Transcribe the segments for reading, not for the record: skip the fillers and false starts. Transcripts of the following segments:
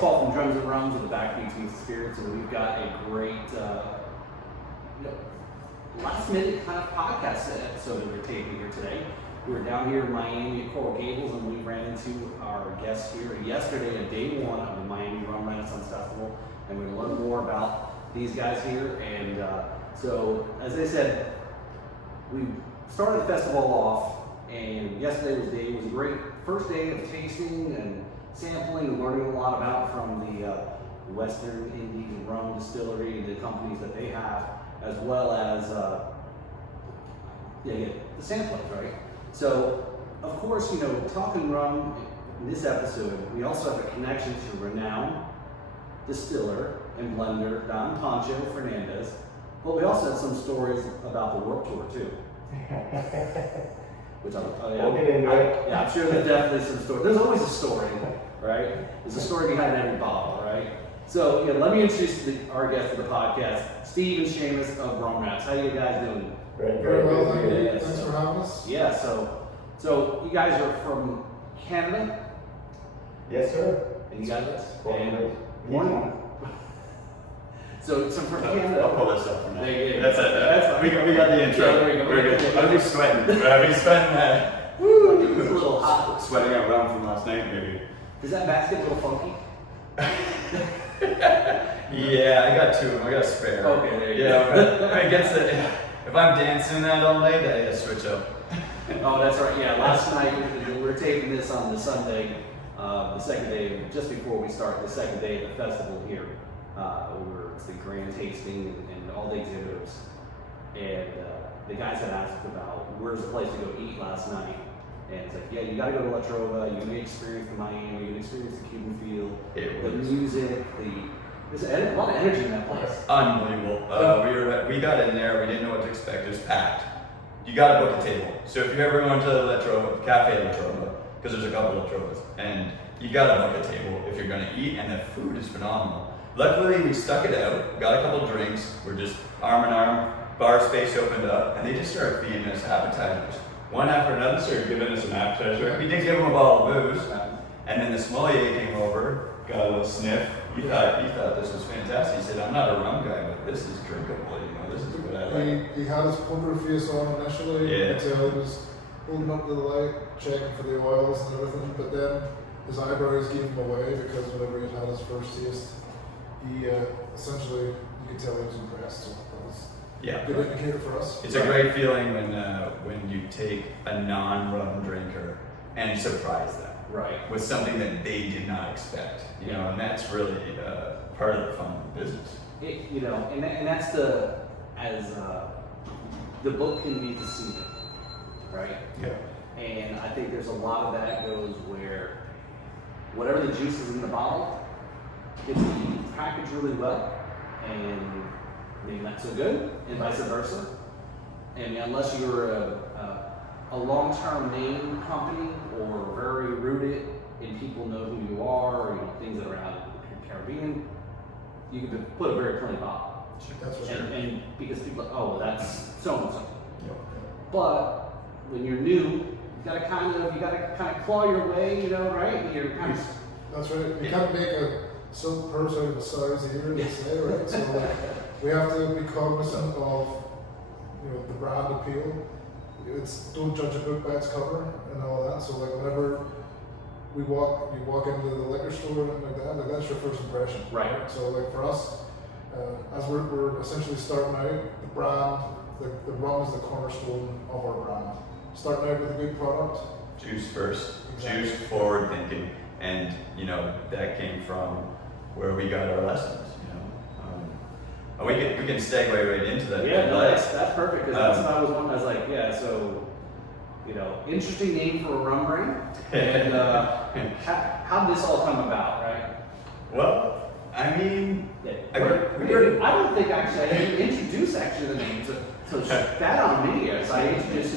Paul from Drums and Rums with the Backbeats Meets Spirits, and we've got a great last-minute kind of podcast episode that we're taping here today. We were down here in Miami at Coral Gables, and we ran into our guest here yesterday at day one of the Miami Rum Renaissance Festival, and we're going to learn more about these guys here. And so, as I said, we started the festival off, and yesterday was a great first day of tasting and sampling and learning a lot about from the Western Indian rum distillery and the companies that they have, as well as the samplers, right? So, of course, talking rum in this episode, we also have a connection to renowned distiller and blender Don Pancho Fernandez, but we also have some stories about the Warped Tour too. Which we'll get into it. Yeah, I'm sure there's definitely some story. There's always a story, right? There's a story behind every bottle, right? So, let me introduce our guest of the podcast, Steve and Shamus of Rum Rats. How you guys doing? Very well, thank you. Thanks for having us. Yeah, so you guys are from Canada? Yes, sir. And you guys Morning. So from Canada. I'll pull this up for now. There you go. That's it. That's we got the intro. Yeah, there you go. We're good. I'll be sweating. I'll be sweating that. Woo! It's a little hot. Sweating out rum from last night, maybe. Does that basket a little funky? Yeah, I got two of them. I got a spare. Okay, there you go. If I'm dancing that all night, I gotta switch up. Oh, that's right. Yeah, last night we were taping this on the Sunday, the second day, just before we start the second day of the festival here. It's the grand tasting and all the exhibitors. And the guys had asked about where's the place to go eat last night. And it's like, yeah, you gotta go to La Trova, you may experience the Miami, you may experience the Cuban feel, the music, there's a lot of energy in that place. Unbelievable. We got in there, we didn't know what to expect, it was packed. You gotta book a table. So if you're ever going to La Trova, Cafe La Trova, because there's a couple of La Trovas, and you gotta book a table if you're gonna eat, and the food is phenomenal. Luckily, we stuck it out, got a couple of drinks, we're just arm in arm, bar space opened up, and they just started feeding us appetizers. One after another started giving us an appetizer. We did give them a bottle of booze, and then the sommelier came over, got a little sniff. He thought this was fantastic. He said, "I'm not a rum guy, but this is drinkable. This is what I like." He had his poker face on initially. Yeah. You could tell he was holding up to the light, checking for the oils and everything. But then his eyebrows gave him away because whenever he had his first taste, he essentially, you could tell he was impressed. So that was a good indicator for us. It's a great feeling when you take a non-rum drinker and surprise them. Right. With something that they did not expect, and that's really part of the fun of the business. And that's the book can be deceiving, right? Yeah. And I think there's a lot of that goes where whatever the juice is in the bottle, it's packaged really well, and maybe not so good, and vice versa. And unless you're a long-term name company or very rooted and people know who you are, or things that are out in the Caribbean, you can put a very plain bottle. That's for sure. And because people are, oh, that's so and so. Yep. But when you're new, you gotta kind of claw your way, right? You're kind of. That's right. You can't make a silk purse out of a sow's ear, they say, right? So we have to be cognizant of the brand appeal. Don't judge a book by its cover and all that. So whenever you walk into the liquor store and like that's your first impression. Right. So for us, as we're essentially starting out, the brand, the rum is the cornerstone of our brand. Starting out with a good product. Juice first, Exactly. Juice forward thinking, and that came from where we got our lessons. We can segue right into that. Yeah, no, that's perfect, because that's what I was wondering. I was like, yeah, so, interesting name for a rum brand, and how did this all come about, right? Well, I mean, I don't think actually I didn't introduce the name, so that on me, as I introduced,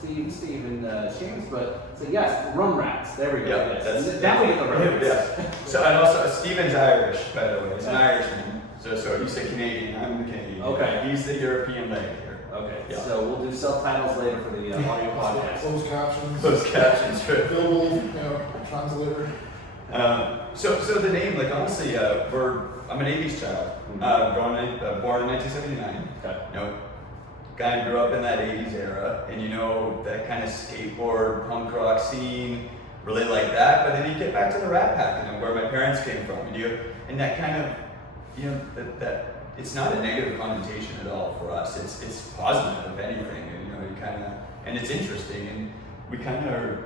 Steve and Shamus, but so yes, Rum Rats, there we go. Yeah, yes. That we get the reference. Yeah. So, and also, Steven's Irish, by the way. He's an Irishman. So he's a Canadian, I'm the Canadian. Okay. He's the European leg here. Okay, Yeah. so we'll do subtitles later for the audio podcast. Closed captions. Closed captions, right. Global, translator. So the name, like honestly, I'm an 80s child. Born in 1979. Okay. You know, kind of grew up in that 80s era, and you know, that kind of skateboard, punk rock scene, really like that. But then you get back to the Rat Pack, and where my parents came from, and that kind of, you know, that it's not a negative connotation at all for us. It's positive, if anything, and you know, you kind of, and it's interesting, and we kind of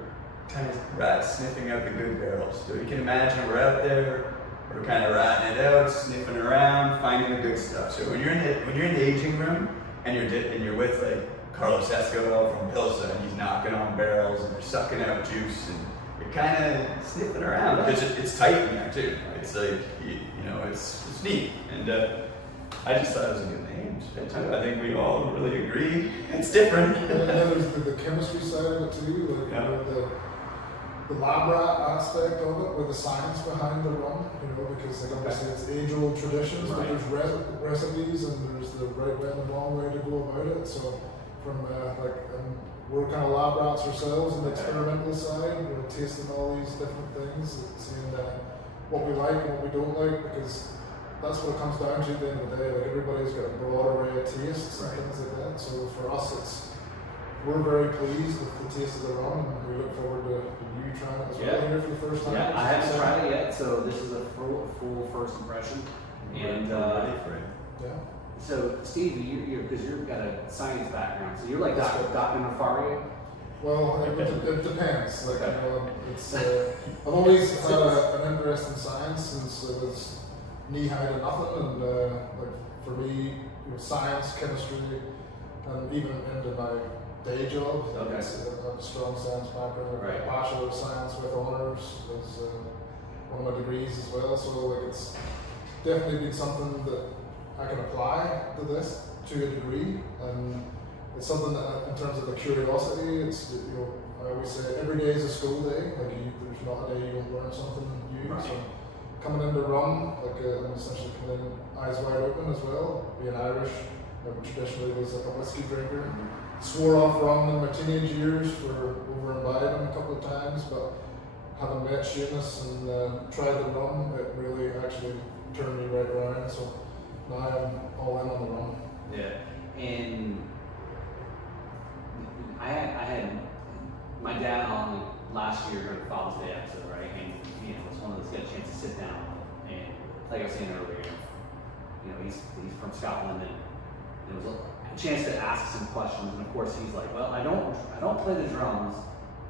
rat sniffing out the good barrels. So you can imagine we're out there, we're kind of ratting it out, sniffing around, finding the good stuff. So when you're in the aging room and you're with like Carlos Esquivel from Pilsen, and he's knocking on barrels and you're sucking out juice, and you're kind of sniffing around because it's tight in there too. It's like you know, it's neat, and I just thought it was a good name. I think we all really agree. It's different. And then there's the chemistry side of it too, like Yeah. you know, the lab rat aspect of it, with the science behind the rum, you know, because like obviously it's age-old traditions, but there's recipes and there's the right way and the wrong way to go about it. So from we're kind of lab rats ourselves on the experimental side, you know, tasting all these different things, and seeing what we like and what we don't like, because that's what it comes down to at the end of the day. Like everybody's got a broad array of tastes and things like that. So for us, we're very pleased with the taste of the rum, and we look forward to you trying it as well here for the first time. Yeah, I haven't tried it yet, so this is a full first impression. And ready for it. Yeah. so, Steve, because you've got a science background, so you're like Dr. Nafario. Well, it depends. Like, you know, it's I've always had an interest in science since I was knee high to nothing, and like for me, you know, science, chemistry, and even into my day job. Okay. I have a strong science background. I have a Bachelor of Science with honors as one of my degrees as well. So like it's definitely been something that I can apply to this to a degree, and it's something that in terms of the curiosity, it's, you know, I always say every day is a school day. Like there's not a day you don't learn something new. Right. So coming into rum, like I'm essentially coming in eyes wide open as well. Being Irish, I traditionally was like a whiskey drinker. Swore off rum in my teenage years for over imbibing a couple of times, but having met Shamus and tried the rum, it really actually turned me right around. So now I'm all in on the rum. Yeah, and I had my dad on last year during Father's Day episode, right? And you know, it's one of those got a chance to sit down, and like I was saying earlier, you know, he's from Scotland, and it was a chance to ask some questions, and of course he's like, well, I don't play the drums,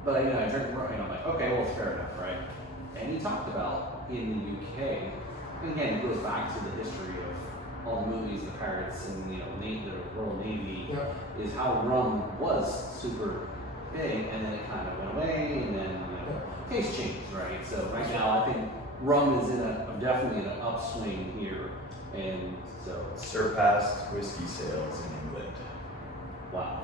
but I drink rum. And I'm like, okay, well, fair enough, right? And he talked about in the UK, and again, it goes back to the history of all the movies, the pirates, and you know, the Royal Navy, is how rum was super big, and then it kind of went away, and then you know, taste changed, right? So right now, I think rum is definitely in an upswing here, and so Surpassed whiskey sales in England. wow.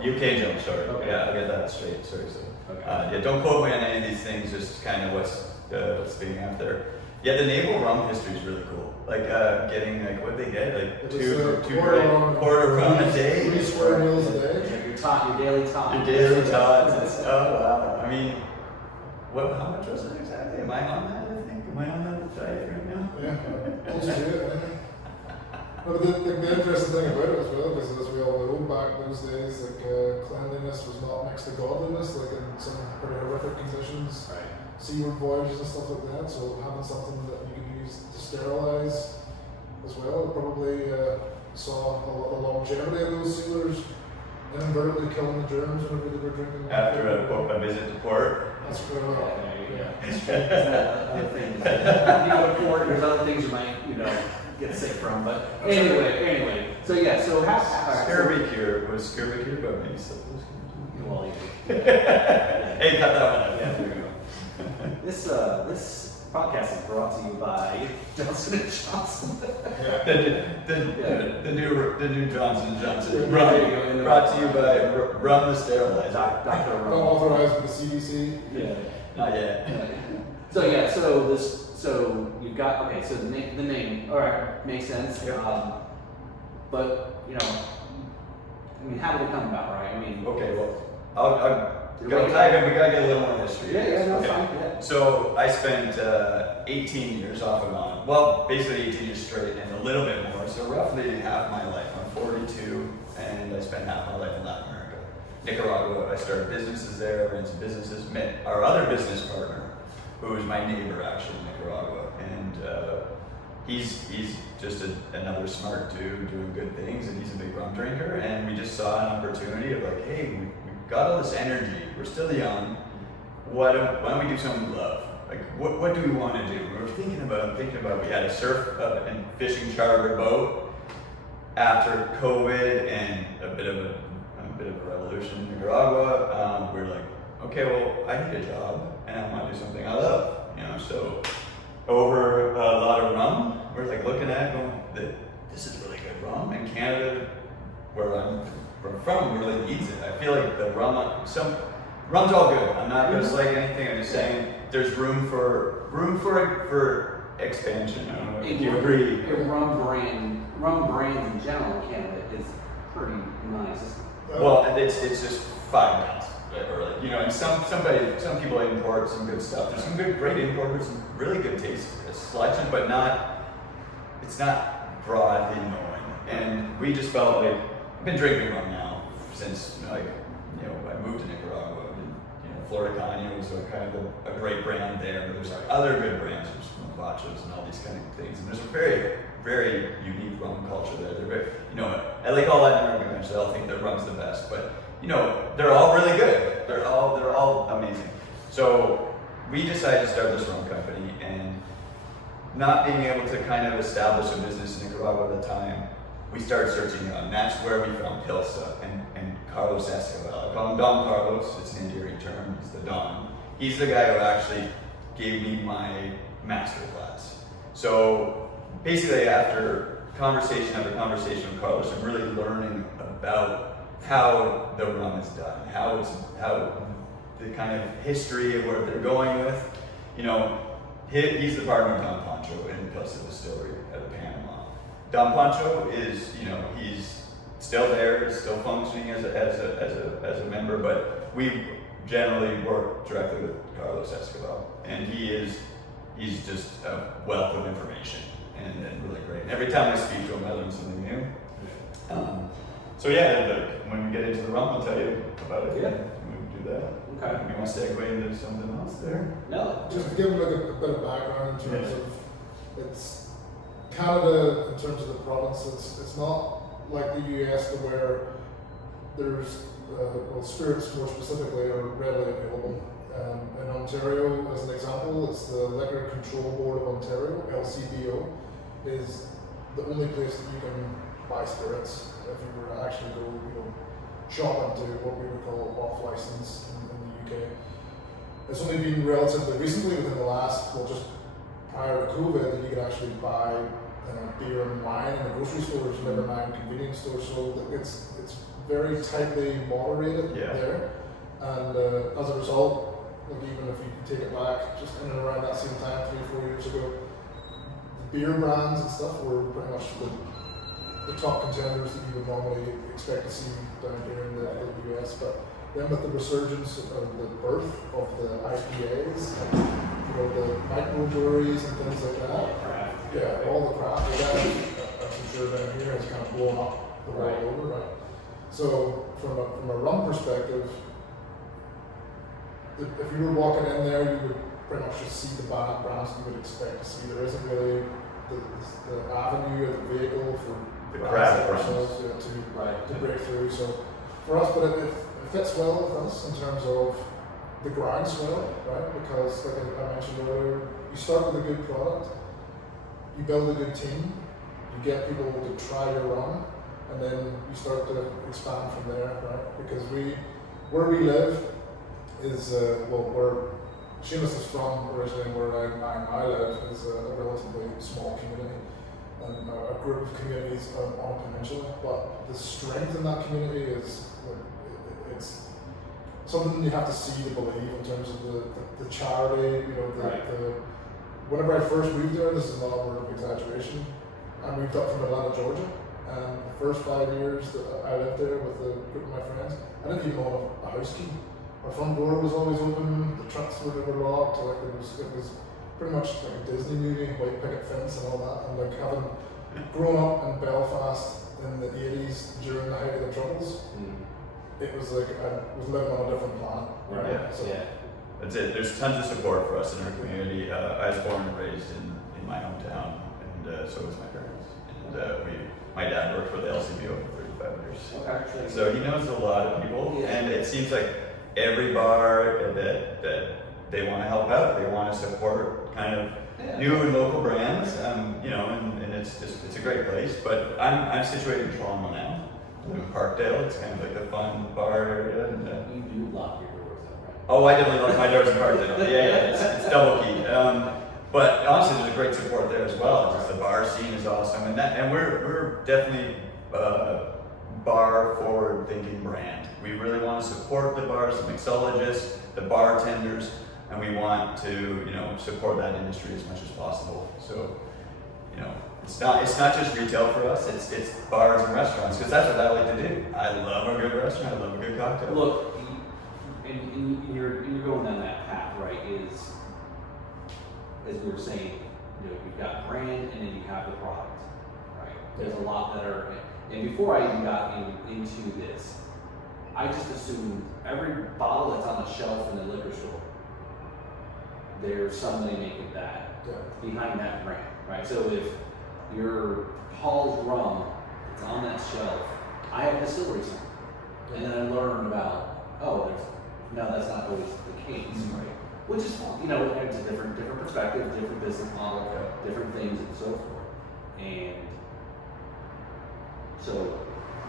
UK jump, sorry. Okay. Yeah, I'll get that straight. Sorry. Okay. Yeah, don't quote me on any of these things. Just kind of what's being out there. Yeah, the naval rum history is really cool. Like getting like what they get, like quarter rum a day, 3 square meals a day. Your daily tot. Your daily tots and stuff. Oh wow. I mean, how much was it exactly? Am I on that? I think. Am I on that diet right now? Yeah, close to it. But the interesting thing about it as well, because as we all know, back those days, like cleanliness was not next to godliness, like in some pretty horrific conditions, seaward voyages and stuff like that. So having something that you can use to sterilize as well, it probably saw a longevity of those sealers inadvertently killing the germs whenever they were drinking. After a visit to port. That's quite well. Other things. You go to port, there's other things you might, get sick from. But anyway. So yeah, so scurvy cure was scurvy cure, but maybe syphilis. Well, Hey, cut that one out. Yeah, there you go. This podcast is brought to you by Johnson & Johnson. The new Johnson & Johnson. Right. Brought to you by Rum the Sterilizer. Dr. Rum. Authorized by the CDC. Yeah. Not yet. So you've got, okay, so the name, all right, makes sense. Yeah. But, how did it come about, right? Okay, well, We gotta get a little more history. Yeah, no, Okay. fine, yeah. So I spent 18 years off and on. Well, basically 18 years straight and a little bit more. So roughly half my life. I'm 42 and I spent half my life in Latin America. Nicaragua, I started businesses there, ran some businesses, met our other business partner, who was my neighbor actually in Nicaragua. And he's just another smart dude doing good things, and he's a big rum drinker. And we just saw an opportunity of like, hey, we've got all this energy, we're still young, why don't we do something we love? Like, what do we want to do? We were thinking about, we had a surf and fishing charter boat after COVID and a bit of a revolution in Nicaragua. We were like, okay, well, I need a job and I want to do something I love, you know. So over a lot of rum, we're like looking at it going, this is really good rum. And Canada, where I'm from, really needs it. I feel like the rum's all good. I'm not going to slag anything. I'm just saying there's room for expansion. I don't know if you agree. Rum brands in general in Canada is pretty nice. Well, it's just $5, or like, you know, and some people import some good stuff. There's some great importers, some really good taste selection, but it's not broadly known. And we just felt like I've been drinking rum now since I moved to Nicaragua. And, Florida Caña was kind of a great brand there, but there's like other good brands, there's Panchos and all these kind of things. And there's a very, very unique rum culture there. They're very, I like all Latin American countries. They all think their rum's the best, but they're all really good. They're all amazing. So we decided to start this rum company, and not being able to kind of establish a business in Nicaragua at the time, we started searching out, and that's where we found Pilsa and Carlos Esquivel. I call him Don Carlos, it's an endearing term, he's the Don. He's the guy who actually gave me my master class. So basically after conversation after conversation with Carlos, I'm really learning about how the rum is done, how the kind of history of where they're going with. He's the partner of Don Pancho in the Pilsa distillery out of Panama. Don Pancho is, he's still there, he's still functioning as a member, but we generally work directly with Carlos Esquivel, and he's just a wealth of information and really great. And every time I speak to him, I learn something new. So yeah, when we get into the rum, I'll tell you about it. Yeah. We do that. Okay. You want to segue into something else there? No. Just to give them a bit of background in terms of it's Canada in terms of the provinces. It's not like the US where there's spirits more specifically are readily available. In Ontario, as an example, it's the Liquor Control Board of Ontario, LCBO, is the only place that you can buy spirits if you were to actually go, shop into what we would call off license in the UK. It's only been relatively recently, within the last, just prior to COVID, that you could actually buy beer and wine in the grocery stores, never mind convenience stores. So it's very tightly moderated there, and as a result, even if you take it back just in and around that same time, 3-4 years ago, the beer brands and stuff were pretty much the top contenders that you would normally expect to see down here in the US. But then with the resurgence of the birth of the IPAs, and, the microbreweries and things like that, all the craft, I'm sure down here has kind of blown up the world over, right? So from a rum perspective, if you were walking in there, you would pretty much just see the brands that you would expect to see. There isn't really the avenue or the vehicle for the craft ourselves to break through. So for us, but it fits well with us in terms of the groundswell, right? Because like I mentioned earlier, you start with a good product, you build a good team, you get people to try your rum, and then you start to expand from there, right? Because where we live is, where Shamus is from originally, and where I live, is a relatively small community, and a group of communities on a peninsula. But the strength in that community is, it's something you have to see to believe in terms of the charity, whenever I first moved there, this is not a word of exaggeration, I moved up from Atlanta, Georgia, and the first 5 years that I lived there with a group of my friends, I didn't even own a house key. our front door was always open, the trucks were never locked, like it was pretty much like a Disney movie, white picket fence and all that, and like having grown up in Belfast in the 80s during the height of the Troubles, it was like I was living on a different planet. Right. Yeah. So, Yeah. That's it. There's tons of support for us in our community. I was born and raised in my hometown, and so was my parents. And my dad worked for the LCBO for 35 years. Okay. So he knows a lot of people, Yeah. and it seems like every bar that they want to help out, they want to support kind of new and local brands, you know, and it's a great place. But I'm situated in Toronto now. I live in Parkdale. It's kind of like a fun bar area. And, You do lock your doors up, right? oh, I definitely lock my doors in Parkdale. Yeah, it's double key. But honestly, there's a great support there as well. Just the bar scene is awesome, and we're definitely bar forward thinking brand. We really want to support the bars, the mixologists, the bartenders, and we want to support that industry as much as possible. So it's not just retail for us. It's bars and restaurants, because that's what I like to do. I love a good restaurant. I love a good cocktail. Look, and you're going down that path, right? As we were saying, you've got brand and then you have the product, right? There's a lot that are, and before I even got into this, I just assumed every bottle that's on the shelf in the liquor store, there's somebody making that behind that brand, right? So if your Hall's rum is on that shelf, I have distillery somewhere, and then I learn about, that's not always the case, right? Which is fun, it's a different perspective, different business model, different things and so forth. And so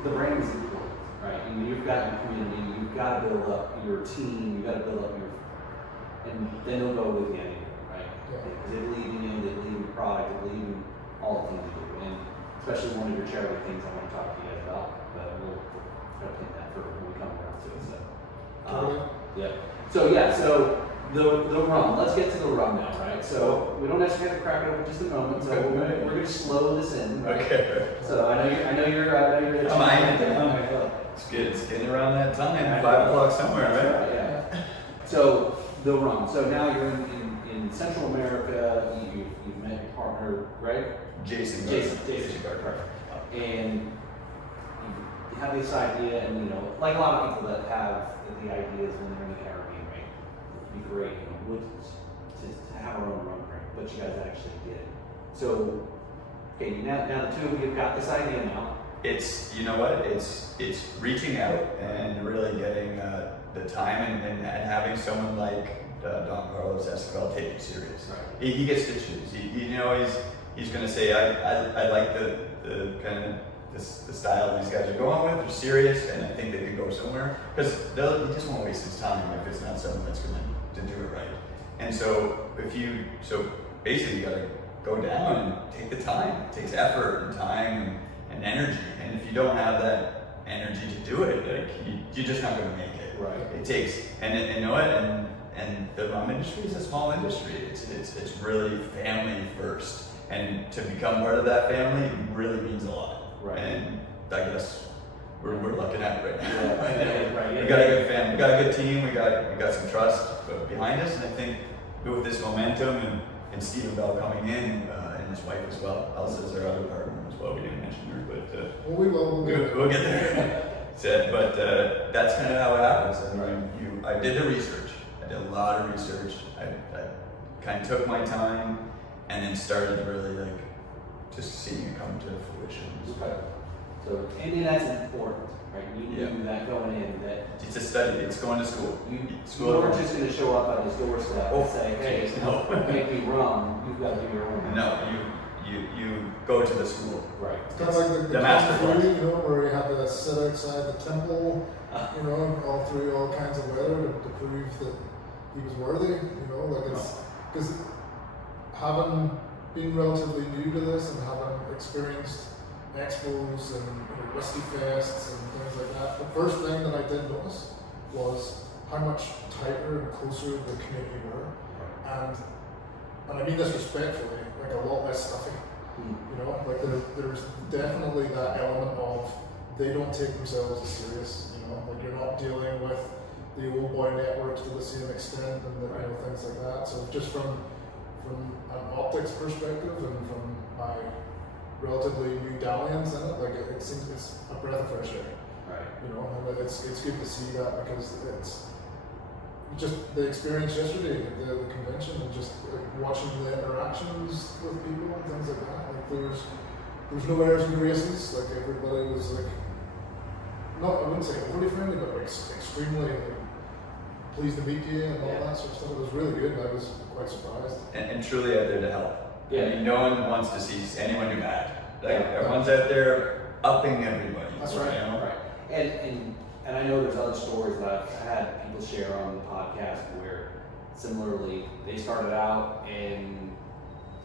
the brand is important, right? You've got your community, you've got to build up your team, you've got to build up and then they'll go with you anyway, right? Because they believe in you, they believe in your product, they believe in all the things you do. And especially one of your charity things I want to talk to you guys about, but we'll try to pick that for when we come around to it. So the rum. Let's get to the rum now, right? So we don't necessarily have to crack it open just a moment. So we're going to slow this in. Right? Okay. So I know you're. It's good. It's getting around that time. 5 o'clock somewhere, right? Yeah. So the rum. So now you're in Central America. You've met your partner, right? Jason Gardner. And you have this idea, and like a lot of people that have the ideas when they're in the Caribbean, right? It'd be great, to have our own rum drink, but you guys actually did it. So, okay, now the two of you have got this idea now. It's it's reaching out and really getting the time and having someone like Don Carlos Esquivel take it serious. Right. He gets to choose. He's going to say I like the kind of the style these guys are going with. They're serious, and I think they can go somewhere, because he just won't waste his time if it's not someone that's going to do it right. And so basically you got to go down and take the time. It takes effort and time and energy, and if you don't have that energy to do it, you're just not going to make it. Right. It takes and the rum industry is a small industry. It's really family first, and to become part of that family really means a lot. Right. And I guess we're looking at it right now. Yeah, right. We got a good family, we got a good team, we got some trust behind us, and I think with this momentum and Steven Bell coming in and his wife as well, Elsa is our other partner as well. We didn't mention her, but we'll get there. But that's kind of how it happens. And I did the research. I did a lot of research. I kind of took my time and then started really just seeing it come to fruition. Okay. So, and that's important, right? You knew that going in, that it's a study. It's going to school. You weren't just going to show up at his doorstep and say, "Hey, make me rum." You've got to do your own. No, you go to the school. Right. It's kind of like the master class, where you had to sit outside the temple, all through all kinds of weather to prove that he was worthy. It's because having been relatively new to this and having experienced expos and whiskey fests and things like that, the first thing that I did notice was how much tighter and closer the community were, and I mean this respectfully, a lot less stuffy. There's definitely that element of they don't take themselves as serious. You're not dealing with the old boy networks to the same extent, and the, you know, things like that. So just from an optics perspective and from my relatively new dalliance in it, like it seems it's a breath of fresh air. Right. You know, and it's good to see that, because it's just the experience yesterday at the convention, and just watching the interactions with people and things like that. Like there was no airs and graces. Like everybody was like, I wouldn't say overly friendly, but like extremely pleased to meet you and all that sort of stuff. It was really good. I was quite surprised. And truly out there to help. Yeah. I mean, no one wants to see anyone do bad. Like everyone's out there upping everybody. That's right. You know? Right. And I know there's other stories that I've had people share on the podcast where similarly they started out and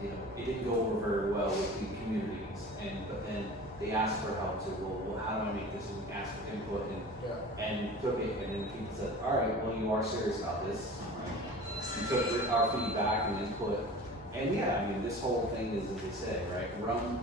you know it didn't go over very well with the communities, but then they asked for help. Said, well, how do I make this? And asked for input and took it, and then people said, all right, well, you are serious about this. Right? You took our feedback and input, and yeah, I mean, this whole thing is, as they say, right?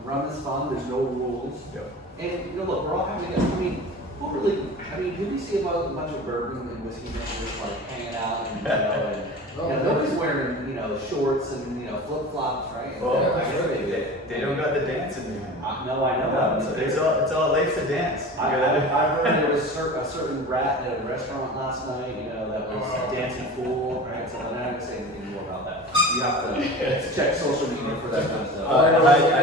Rum is fun. There's no rules. Yep. And you know, look, we're all having a. I mean, who really? I mean, did we see a bunch of bourbon and whiskey drinkers like hanging out and nobody's wearing shorts and flip flops, right? Well, I guess they don't got the dance in there. No, I know. So it's all late to dance. I heard there was a certain rat at a restaurant last night, that was a dancing fool, right? So I'm not going to say anything more about that. You have to check social media for that kind of stuff. I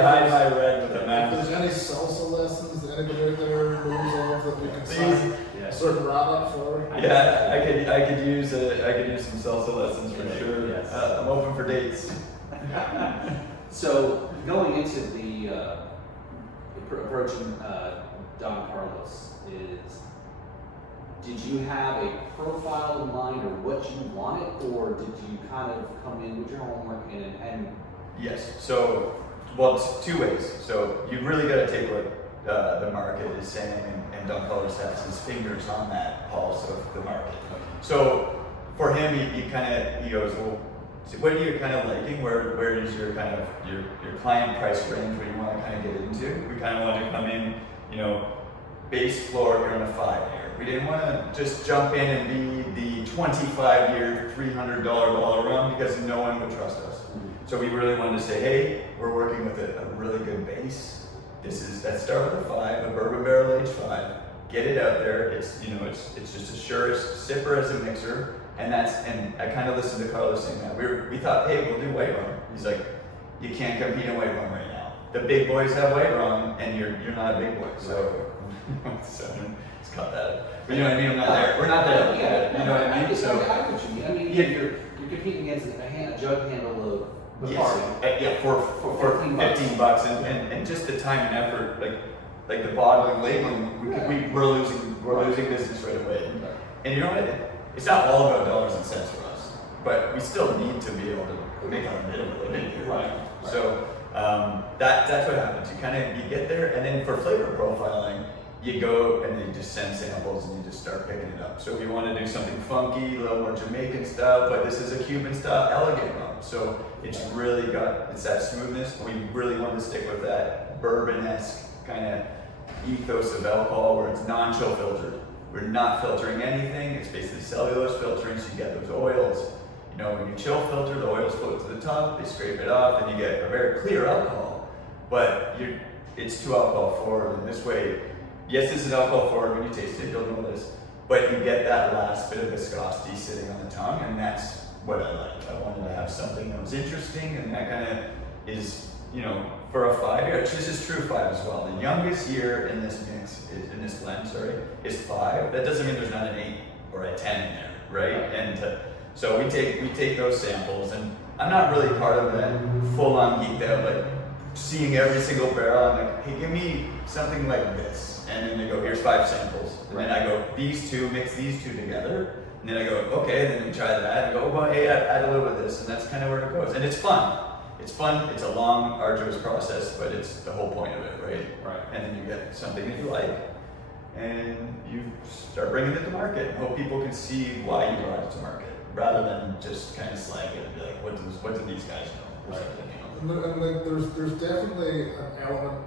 hide my red with a If man. there's any salsa lessons that anybody out there knows of that we can sign a certain rat up for. Yeah, I could use some salsa lessons for sure. Yes. I'm open for dates. So going into the approaching Don Carlos did you have a profile in mind or what you wanted, or did you kind of come in with your homework and Yes. So, well, it's two ways. So you really got to take what the market is saying, and Don Carlos has his fingers on that pulse of the market. So for him, he goes, well, so what are you kind of liking? Where is your kind of your client price range? What you want to kind of get into? We kind of want to come in, base floor. You're on a 5-year. We didn't want to just jump in and be the 25-year, $300 bottle rum, because no one would trust us. So we really wanted to say, hey, we're working with a really good base. Let's start with a 5, a bourbon barrel aged 5. Get it out there. It's just as sure as sipper as a mixer. And I kind of listened to Carlos saying that. We thought, hey, we'll do white rum. He's like, you can't compete in white rum right now. The big boys have white rum, and you're not a big boy. So let's cut that. But you know what I mean? I'm not there. We're not there. Yeah, you know what I mean? I get what you mean. I mean, you're competing against a jug handle of Yes. For $15 and just the time and effort, like the bottling, labeling, we're losing business right away. And you know what? It's not all about dollars and cents for us, but we still need to be able to make our minimum living here. Right. So that's what happens. You get there, and then for flavor profiling, you go and they just send samples and you just start picking it up. So we want to do something funky, a little more Jamaican style, but this is a Cuban style elegant rum. So it's that smoothness. We really want to stick with that bourbon-esque kind of ethos of alcohol where it's non-chill filtered. We're not filtering anything. It's basically cellulose filtering, so you get those oils. When you chill filter, the oils float to the top, they scrape it off, and you get a very clear alcohol. But it's too alcohol forward in this way. Yes, this is alcohol forward. When you taste it, you'll know this. But you get that last bit of viscosity sitting on the tongue, and that's what I like. I wanted to have something that was interesting, and that kind of is, for a 5-year. This is true 5 as well. The youngest year in this mix, in this blend, is 5. That doesn't mean there's not an 8 or a 10 in there, right? And so we take those samples, and I'm not really part of that full-on geeked out, like seeing every single barrel. I'm like, hey, give me something like this. And then they go, here's 5 samples. And then I go, mix these two together. And then I go, okay, and then we try that. And I go, well, hey, add a little bit of this. And that's kind of where it goes. And it's fun. It's a long, arduous process, but it's the whole point of it, right? Right. And then you get something that you like, and you start bringing it to market. And hope people can see why you brought it to market, rather than just kind of slag it and be like, what do these guys know? Right. And there's definitely an element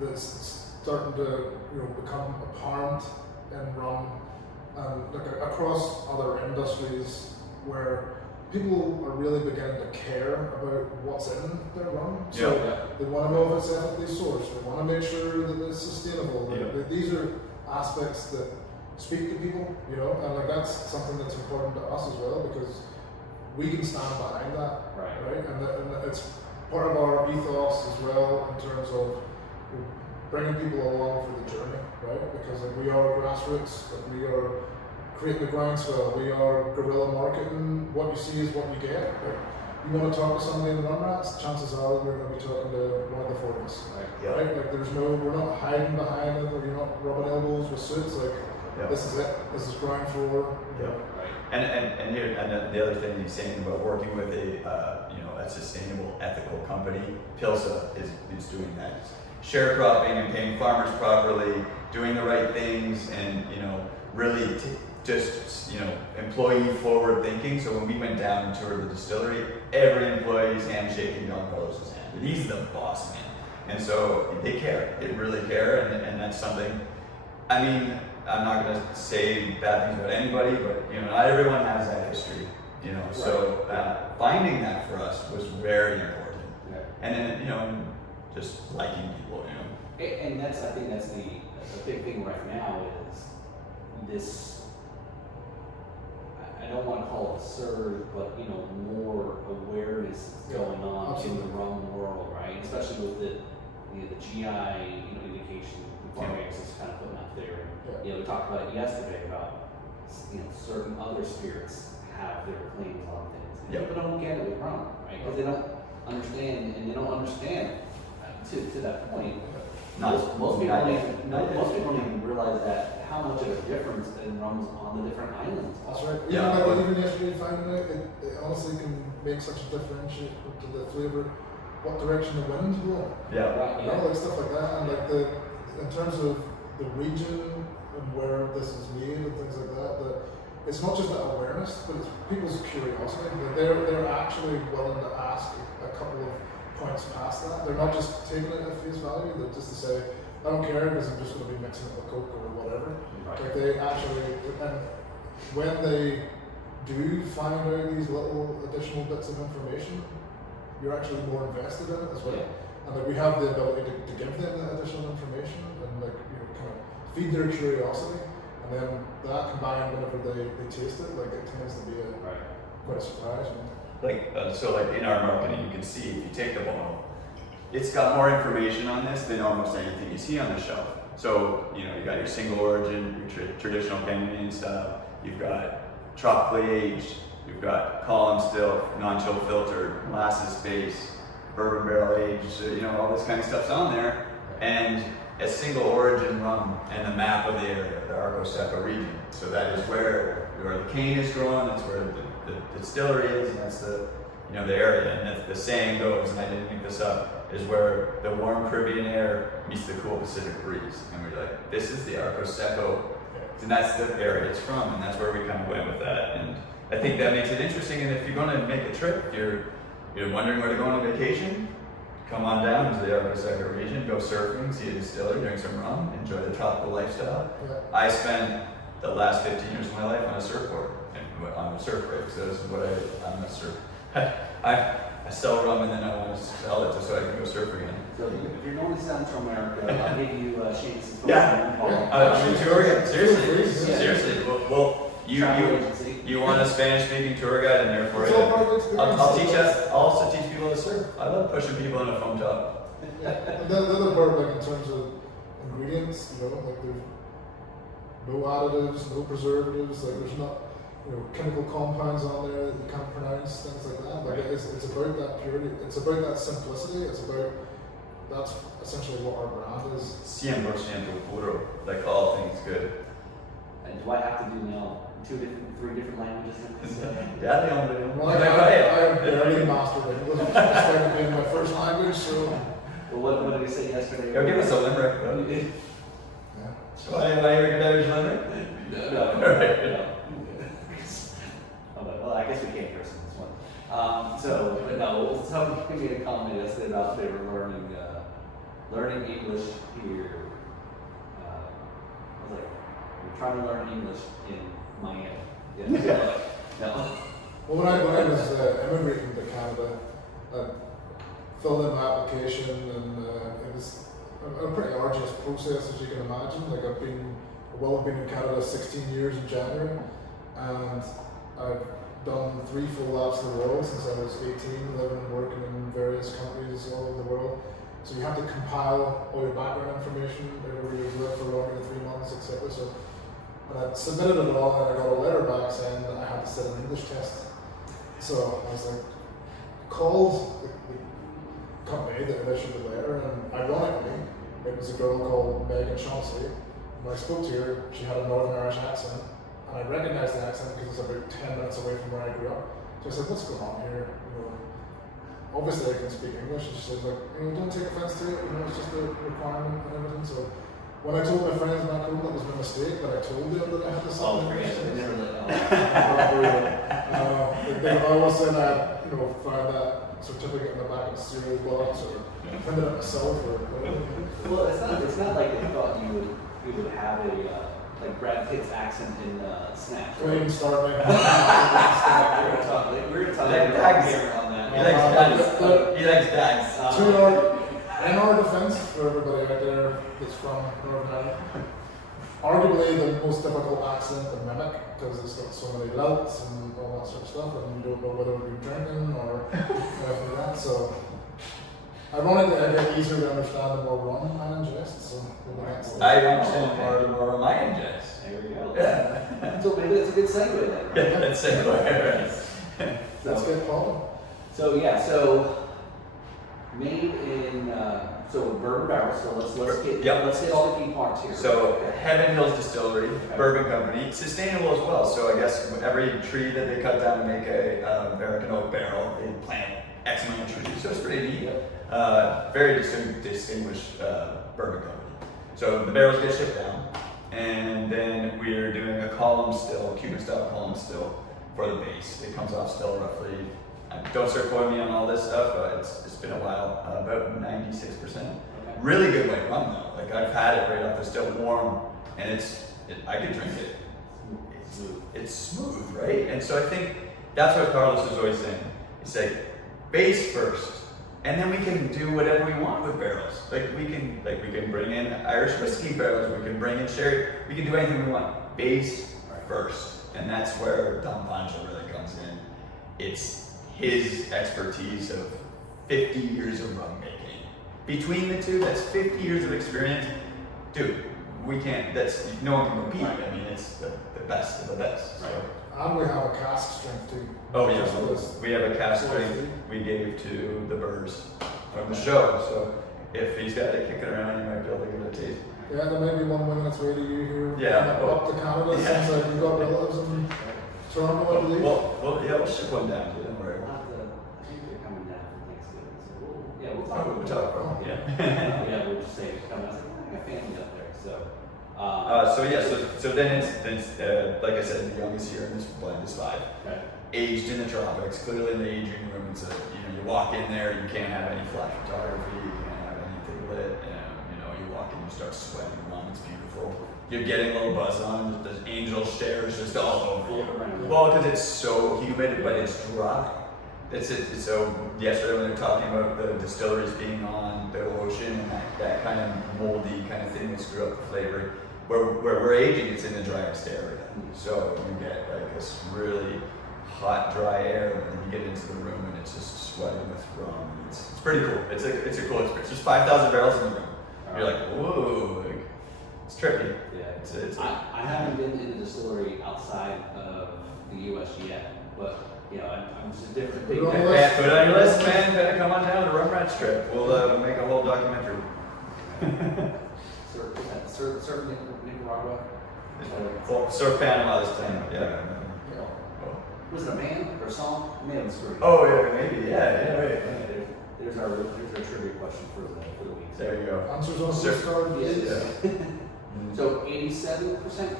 that's starting to become apparent in rum and like across other industries where people are really beginning to care about what's in their rum. So they want to know if it's ethically sourced. They want to make sure that it's sustainable. These are aspects that speak to people, you know, and like that's something that's important to us as well because we can stand behind that, right? And it's part of our ethos as well in terms of bringing people along for the journey, right? Because like, we are grassroots, like, we are creating the groundswell, we are guerrilla marketing. What you see is what you get. Like, you want to talk to somebody in the Rum Rats, chances are we're going to be talking to one of the four of us, right? Like we're not hiding behind it, or you're not rubbing elbows with suits. Like this is it. This is ground floor. You know. And here, and the other thing he's saying about working with a a sustainable, ethical company, Pilsa is doing that. Sharecropping and paying farmers properly, doing the right things, and really just employee forward thinking. So when we went down and toured the distillery, every employee's handshaking Don Carlos's hand. But he's the boss man, and so they care. They really care, and that's something. I mean, I'm not going to say bad things about anybody, but not everyone has that history. So finding that for us was very important. And then just liking people. And I think that's the big thing right now is this. I don't want to call it a surge, but more awareness is going on in the rum world, right? Especially with the GI indication farmers is kind of putting out there. We talked about it yesterday about certain other spirits have their claims on things. And people don't get it with rum, right? Because they don't understand, and they don't understand to that point. Most people don't even realize that how much of a difference in rums on the different islands. That's right. Even yesterday finding out, it honestly can make such a differentiate to the flavour, what direction the wind's blowing. Like stuff like that, and like in terms of the region and where this is made and things like that, it's not just that awareness, but it's people's curiosity. They're actually willing to ask a couple of points past that. They're not just taking it at face value. They're just to say, I don't care because I'm just going to be mixing it with Coke or whatever. Like they actually, and when they do find out these little additional bits of information, you're actually more invested in it as well. And like we have the ability to give them that additional information and kind of feed their curiosity. And then that combined whenever they taste it, like it tends to be quite a surprise. Like in our marketing, you can see if you take the bottle, it's got more information on this than almost anything you see on the shelf. So you got your single origin, your traditional Canadian style. You've got tropical aged. You've got column still, non-chill filtered, molasses base, bourbon barrel aged. So, all this kind of stuff's on there, and a single origin rum and the map of the area, the Arco Seco region. So that is where the cane is grown. That's where the distillery is, and that's the area. And the saying goes, and I didn't make this up, is where the warm Caribbean air meets the cool Pacific breeze. And we're like, this is the Arco Seco, and that's the area it's from, and that's where we kind of went with that. And I think that makes it interesting. And if you're going to make a trip, you're wondering where to go on a vacation, come on down to the Arco Seco region, go surfing, see a distillery, drink some rum, enjoy the tropical lifestyle. I spent the last 15 years of my life on a surfboard and on a surf break. So this is what I'm a surf. I sell rum and then I want to sell it just so I can go surf again. So if you're going to Central America, I'll give you Shamus and I mean, tour guide. Seriously. Well, you want a Spanish-speaking tour guide, and therefore I'll also teach people to surf. I love pushing people in a foam top. And the other part, like in terms of ingredients, like there's no additives, no preservatives, like there's not chemical compounds on there that you can't pronounce, things like that. Like it's about that purity, it's about that simplicity, that's essentially what our brand is. 100% puro, like all things good. And do I have to do now 3 different languages? Well, I barely mastered English. It's started being my first language, so. Well, what did we say yesterday? Give us a limerick, bro. So I hear an Irish limerick? No. Well, I guess we can't curse in this one. Somebody made a comment yesterday about they were learning English here. I was like, trying to learn English in Miami. Yeah. No. Well, when I was immigrating to Canada, I filled in my application, and it was a pretty arduous process, as you can imagine. Like I've been in Canada 16 years in January, and I've done 3 full laps of the world since I was 18, living and working in various countries all over the world. So you have to compile all your background information, wherever you've lived for longer than 3 months, etc. So when I submitted it all, and I got a letter back saying that I had to sit an English test. So I was like, called the company that issued the letter, and ironically, it was a girl called Megan Chauncey. When I spoke to her, she had a Northern Irish accent, and I recognized the accent because it's about 10 minutes away from where I grew up. So I said, what's going on here? Obviously I can speak English, and she said, like, don't take offense to it, it's just a requirement and everything. So when I told my friends back home that was my mistake, that I told them that I had to sign English. They always said I, found that certificate in the back of the cereal box, or printed it myself, or whatever. Well, it's not like they thought you would have a like Brad Pitt's accent in Snatch. Don't even start me. We're gonna talk on that. He likes dags. In our defense, for everybody out there that's from Northern Ireland, arguably the most difficult accent to mimic, because it's got so many louts and all that sort of stuff, and you don't know whether you're drinking or anything like that. So, ironically, I get easier to understand the more rum I ingest. So, I understand more the more rum I ingest. There we go. Yeah. So maybe that's a good segue then. Yeah, that's it. Let's get Paul. So made in bourbon barrels. So let's get all the key parts here. So Heaven Hills Distillery, bourbon company, sustainable as well. So I guess every tree that they cut down to make a American oak barrel, they plant X amount of trees. So it's pretty neat. Very distinguished bourbon company. So the barrels get shipped down, and then we're doing a column still, Cuban style column still for the base. It comes off still roughly. Don't start quoting me on all this stuff, but it's been a while, about 96%. Really good white rum though. Like I've had it right off the still warm, and I could drink it. It's smooth, right? And so I think that's what Carlos is always saying. He's like, base first, and then we can do whatever we want with barrels. We can bring in Irish whiskey barrels, we can bring in sherry, we can do anything we want. Base first, and that's where Don Pancho really comes in. It's his expertise of 50 years of rum making. Between the two, that's 50 years of experience. Dude, no one can compete. I mean, it's the best of the best. Right. And we have a cask strength too. Oh yeah, we have a cask strength we gave to the Burrs from the show. So if he's got to kick it around, you might be able to get a taste. Yeah, there may be one wing that's way to you here. Yeah. Up to Canada, since like you've got relatives in Toronto, I believe. We'll ship one down. Don't worry. I think they're coming down for Thanksgiving, so we'll talk. We'll talk about it. Yeah, we'll just say it's coming. I was like, I got family up there, so. So then it's like I said, the youngest here in this blend is 5. Okay. Aged in the tropics, clearly in the aging room. It's you walk in there, you can't have any flash photography, you can't have anything lit. You walk in, you start sweating rum. It's beautiful. You're getting a little buzz on. There's angel shares just all over you. Well, because it's so humid, but it's dry. So yesterday when they're talking about the distilleries being on the ocean and that kind of moldy kind of thing that screw up the flavor, where we're aging, it's in the driest area. So you get like this really hot, dry air, and then you get into the room and it's just sweating with rum. It's pretty cool. It's a cool experience. There's 5,000 barrels in the room. You're like, whoa, it's trippy. Yeah, I haven't been in the distillery outside of the U.S. yet, but I'm just a different thing. Put it on your list, man. Better come on down to the Rum Rat Strip. We'll make a whole documentary. Surf Nicaragua. Surf Panama this time. Yeah. Was it a band or a song? Man, story. Oh yeah, maybe. Yeah, right. There's our trivia question for the week. There you go. Answers on the card. Yes. So 87%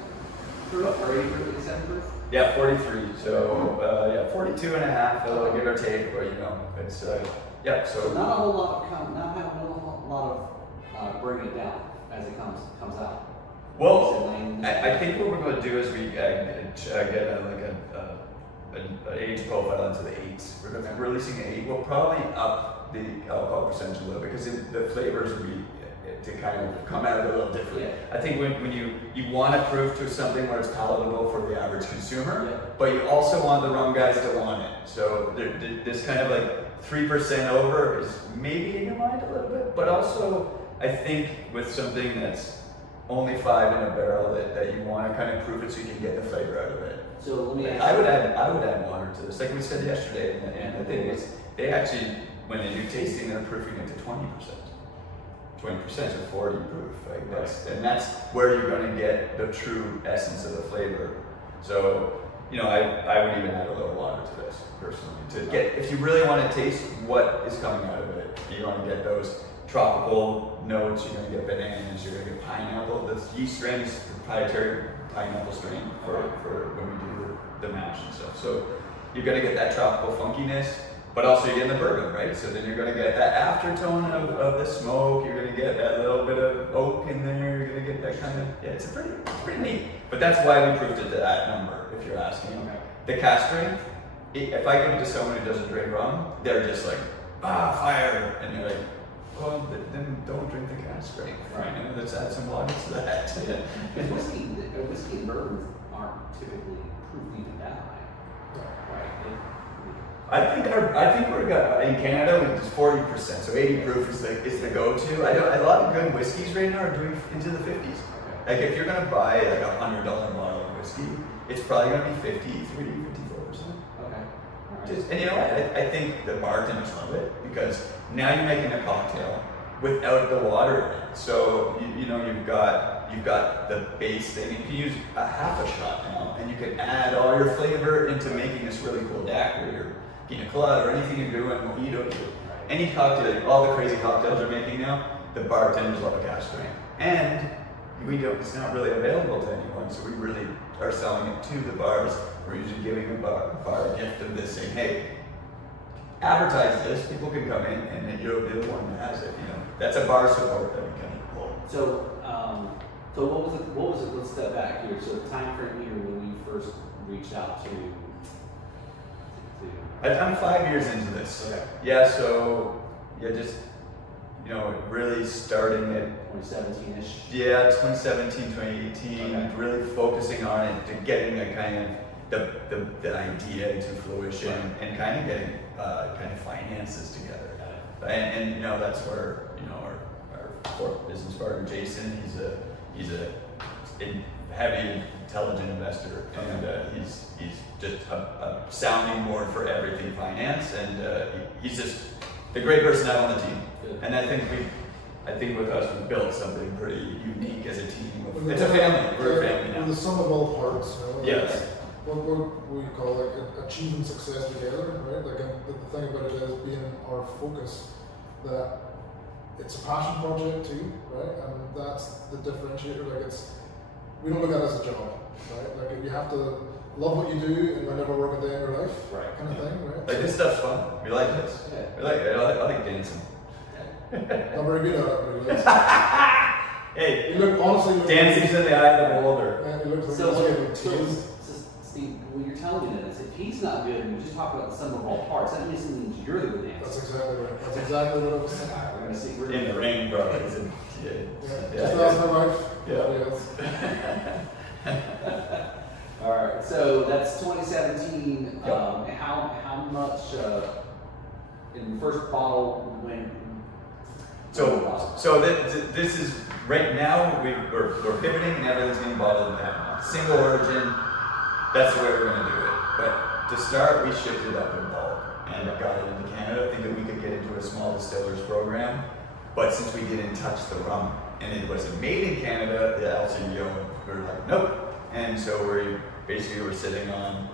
proof or 87% proof? Yeah, 43. So 42 and a half, give or take, but it's So not a whole lot of bringing it down as it comes out. Well, I think what we're to do is we get an age profile into the 8s. We're releasing 8. We'll probably up the alcohol percentage a little bit because the flavors will be to kind of come out a little different. Yeah. I think when you want to prove to something where it's palatable for the average consumer, Yeah. but you also want the rum guys to want it. So this kind of like 3% over is maybe in your mind a little bit, but also I think with something that's only 5 in a barrel that you want to kind of prove it so you can get the flavor out of it. So let me ask I would add water to this, like we said yesterday, and the thing is, they actually, when they do tasting, they're proofing it to 20%. 20% or 40 proof, and that's where you're going to get the true essence of the flavor. So, I would even add a little water to this personally to get, if you really want to taste what is coming out of it, you want to get those tropical notes. You're going to get bananas. You're going to get pineapple. The yeast strain is proprietary pineapple strain for when we do the mash and stuff. So you're going to get that tropical funkiness. But also you're getting the bourbon, right? So then you're going to get that aftertone of the smoke. You're going to get that little bit of oak in there. You're going to get that kind of, it's pretty neat. But that's why we proved it to that number, if you're asking. Okay. The cask strength, if I give it to someone who doesn't drink rum, they're just like, fire. And you're like, well, then don't drink the cask strength. Right. Let's add some water to that. whiskey and bourbons aren't typically proofed even that high. Right. I think we're good. In Canada, it's 40%, so 80 proof is the go-to. A lot of good whiskeys right now are doing into the 50s. Like if you're gonna buy like $100 bottle of whiskey, it's probably gonna be 53, 54%. Okay. And you know what? I think the bartenders love it because now you're making a cocktail without the water in it. So you've got the base thing. You can use a half a shot now, and you can add all your flavor into making this really cool daiquiri or pina colada or anything you're doing, mojito, any cocktail, all the crazy cocktails you're making now, the bartenders love a cask strength. And it's not really available to anyone, so we really are selling it to the bars. We're usually giving a bar a gift of this, saying, hey, advertise this, people can come in and you'll be the one that has it. That's a bar support that we kind of pull. So what was it? Let's step back here. So the time frame here when we first reached out to I'm 5 years into this. Okay. Yeah, so just really starting at 2017-ish. Yeah, 2017, 2018, Okay. really focusing on it, to getting a kind of the idea into fruition, and kind of getting kind of finances together. And that's where our fourth business partner Jason, he's a heavy intelligent investor, and he's just a sounding board for everything finance, and he's just the great person to have on the team. Good. And I think with us we've built something pretty unique as a team. It's a family. We're a family now. We're the sum of all parts. Yes. What we call achieving success together, right? The thing about it is being our focus, that it's a passion project too, right? And that's the differentiator. We don't look at it as a job, right? You have to love what you do and never work a day in your life, Right. kind of thing, right? Like this stuff's fun. We like this. Yeah. We like it. I like dancing. I'm very good at it, but Hey, you look dancing's in the eye of the beholder. Man, you look like So tears. Steve, when you're telling me this, if he's not good, and we just talk about the sum of all parts, that means you're the good That's dancer. exactly right. That's exactly what I was saying. We're gonna see. We're In the ring, bro. It's in, Just ask my wife. Yeah. Yes. All right, so that's 2017. Yep. How much in the first bottle when? So this is right now we're pivoting and everything's being bottled in Panama. Single origin. That's the way we're going to do it. But to start, we shipped it up in bulk and got it into Canada, thinking we could get into a small distillers program. But since we didn't touch the rum and it wasn't made in Canada, the LCBO, we were like, nope. And so we basically were sitting on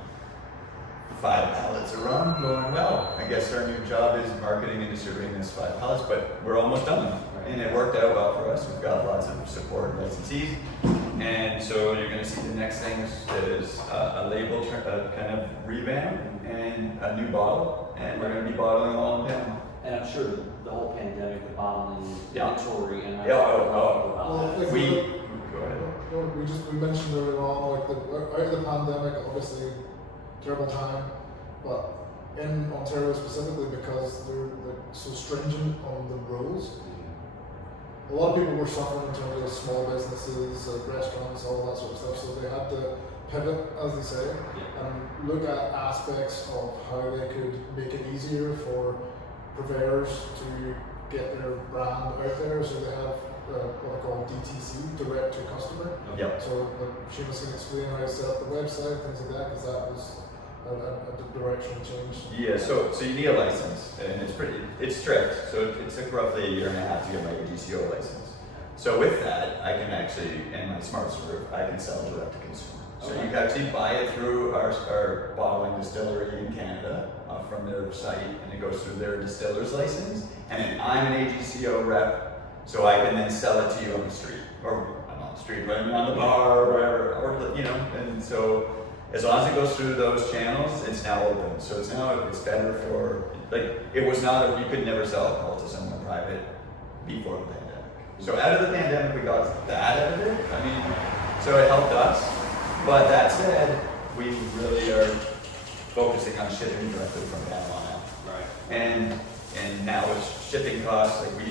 5 pallets of rum, going, well, I guess our new job is marketing and distributing this 5 pallets, but we're almost done. And it worked out well for us. We've got lots of support and licensees. And so you're going to see the next thing is a label kind of revamp and a new bottle. And we're going to be bottling all in Panama. And I'm sure the whole pandemic, the bottling, Yeah. inventory, and Yeah, Well, we go ahead. you know, we mentioned earlier on, like out of the pandemic, obviously terrible time, but in Ontario specifically because they're so stringent on the rules. A lot of people were suffering in terms of small businesses, restaurants, all that sort of stuff. So they had to pivot, as they say, and look at aspects of how they could make it easier for purveyors to get their brand out there. So they have what I call DTC, direct to customer. Yep. So Shamus can explain how to set up the website, things like that, because that was a directional change. Yeah, so you need a license, and it's strict. So it took roughly a year and a half to get my AGCO license. So with that, I can actually, and my smart server, I can sell direct to consumer. So you can actually buy it through our bottling distillery in Canada from their site, and it goes through their distiller's license. And then I'm an AGCO rep, so I can then sell it to you on the street, or I'm on the street, but I'm on the bar, or wherever, or you know. And so as long as it goes through those channels, it's now open. So it's better for, like, it was not, you could never sell alcohol to someone private before the pandemic. So out of the pandemic, we got that out of it. I mean, so it helped us. But that said, we really are focusing on shipping directly from Panama now. Right. And now with shipping costs, like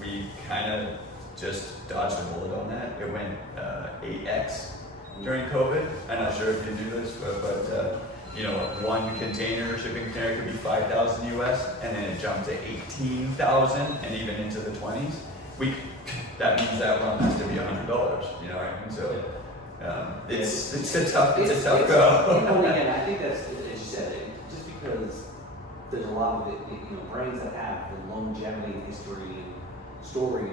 we kind of just dodged a bullet on that. It went 8x during COVID. I'm not sure if you do this, but you know, one shipping container could be 5,000 US, and then it jumped to 18,000 and even into the 20s. That means that one has to be $100. You know what I mean? So it's a tough go. You know, again, I think that's, as you said, just because there's a lot of it, you know, brands that have the longevity and history and story,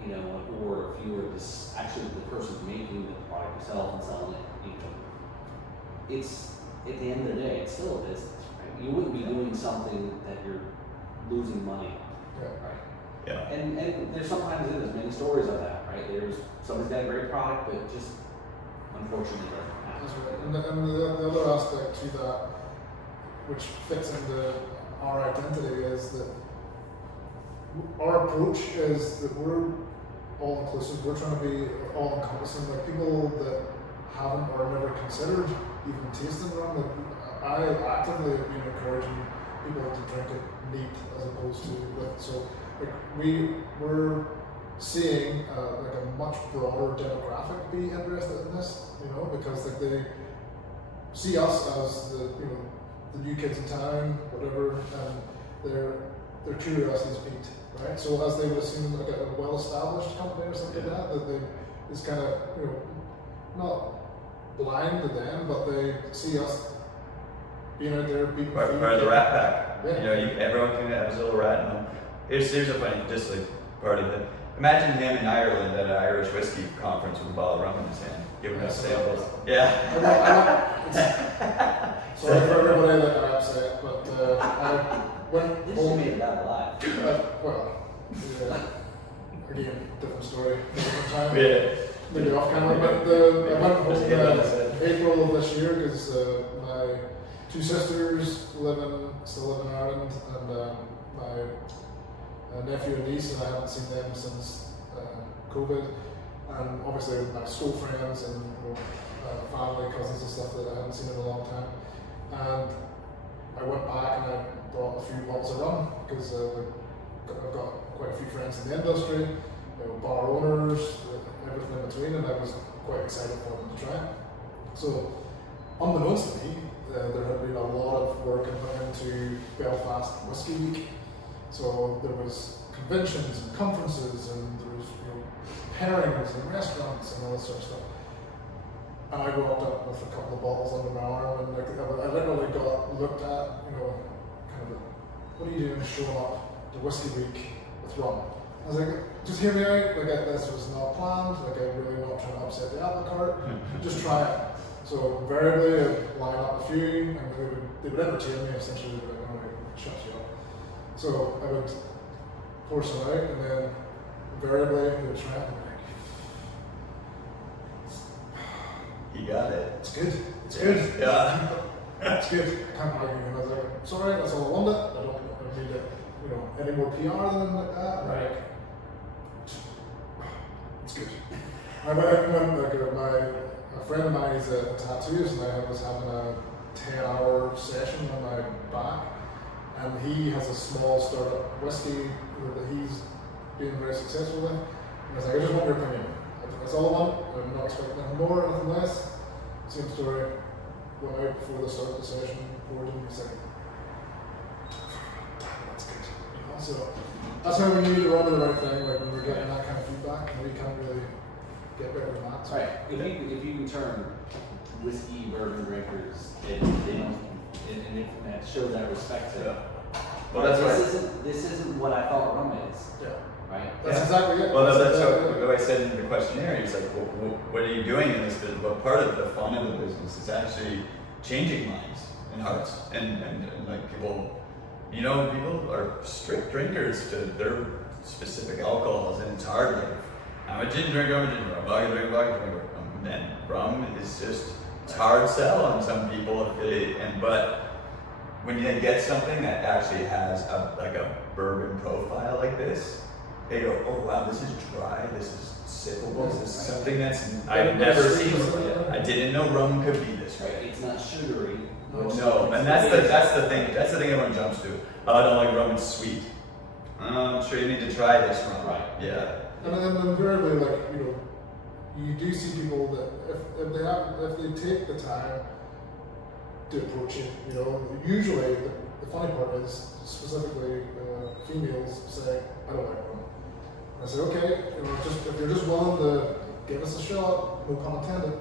you know, or if you were just actually the person making the product yourself and selling it, you know, it's, at the end of the day, it's still a business, right? You wouldn't be doing something that you're losing money on, right? Yeah. And there's sometimes there's many stories of that, right? There's somebody's got a great product, but just unfortunately doesn't happen. That's right. And the other aspect to that, which fits into our identity, is that our approach is that we're all inclusive. We're trying to be all encompassing. Like people that haven't or never considered even tasting rum, like I actively have been encouraging people to drink it neat as opposed to with. So like we're seeing like a much broader demographic be interested in this, you know, because like they see us as the new kids in town, whatever, and their curiosity is piqued, right? So as they would assume like a well-established company or something like that they is kind of, you know, not blind to them, but they see us being out there beating Part of the Rat Pack. Yeah. You know, everyone can have his little rat in them. Here's a funny, just like part of it. Imagine him in Ireland at an Irish whiskey conference with a bottle of rum in his hand, giving us samples. Yeah. Sorry for everybody that got upset, but I went This home. made it out alive. Well, yeah, again, different story, different time. Yeah. Maybe off camera, but I went home April of this year because my two sisters still live in Ireland, and my nephew and niece, and I haven't seen them since COVID. And obviously my school friends and family, cousins and stuff that I hadn't seen in a long time. And I went back and I brought a few bottles of rum because I've got quite a few friends in the industry, you know, bar owners, everything in between, and I was quite excited for them to try it. So, unbeknownst to me, there had been a lot of work put into Belfast Whiskey Week. So there was conventions and conferences, and there was, you know, pairings and restaurants and all this sort of stuff. And I rocked up with a couple of bottles under my arm, and I literally got looked at, you know, kind of, what are you doing showing up to Whiskey Week with rum? I was like, just hear me out, like this was not planned, like I'm really not trying to upset the apple cart, just try it. So invariably I'd line up a few, and they would entertain me, essentially, they would be like, oh, shut you up. So I would pour some out, and then invariably they would try it, and I'm like, You got it. it's good, it's good. Yeah. It's good. I can't argue. And I was like, sorry, that's all I wanted. I don't need it, you know, any more PR than that. Right. Like, it's good. I went like a friend of mine is a tattoos, and I was having a 10-hour session on my back, and he has a small startup whiskey that he's been very successful with. And I was like, I just want your opinion. That's all I want. I'm not expecting anything more, anything less. Same story. Went out before the start of the session, poured him, he's like, that's good. You know, so that's how we need to run the right thing, like when we're getting that kind of feedback, and we can't really get better than that. So. Right. If you can turn whiskey bourbon drinkers, and if that shows that respect to. Well, that's This isn't what I thought rum is. Yeah. Right. That's exactly it. Well, that's exactly what I said in the questionnaire. He's like, what are you doing in this business? Well, part of the fun of the business is actually changing minds and hearts. And like people, you know, people are strict drinkers to their specific alcohols, and it's hard. Like, I'm a gin drinker, I'm a gin drinker, I'm a vodka drinker, and rum is just, it's hard sell on some people. But when you get something that actually has a bourbon profile like this, they go, oh wow, this is dry, this is sippable, this is something I've never seen before. I didn't know rum could be this way. Right. It's not sugary. No, and that's the thing everyone jumps to. Oh, I don't like rum, it's sweet. I'm sure you need to try this rum. Right. Yeah. And then invariably, like, you know, you do see people that if they take the time to approach it, you know, usually the funny part is specifically females say, I don't like rum. I said, okay, you know, if you're just willing to give us a shot, no pun intended,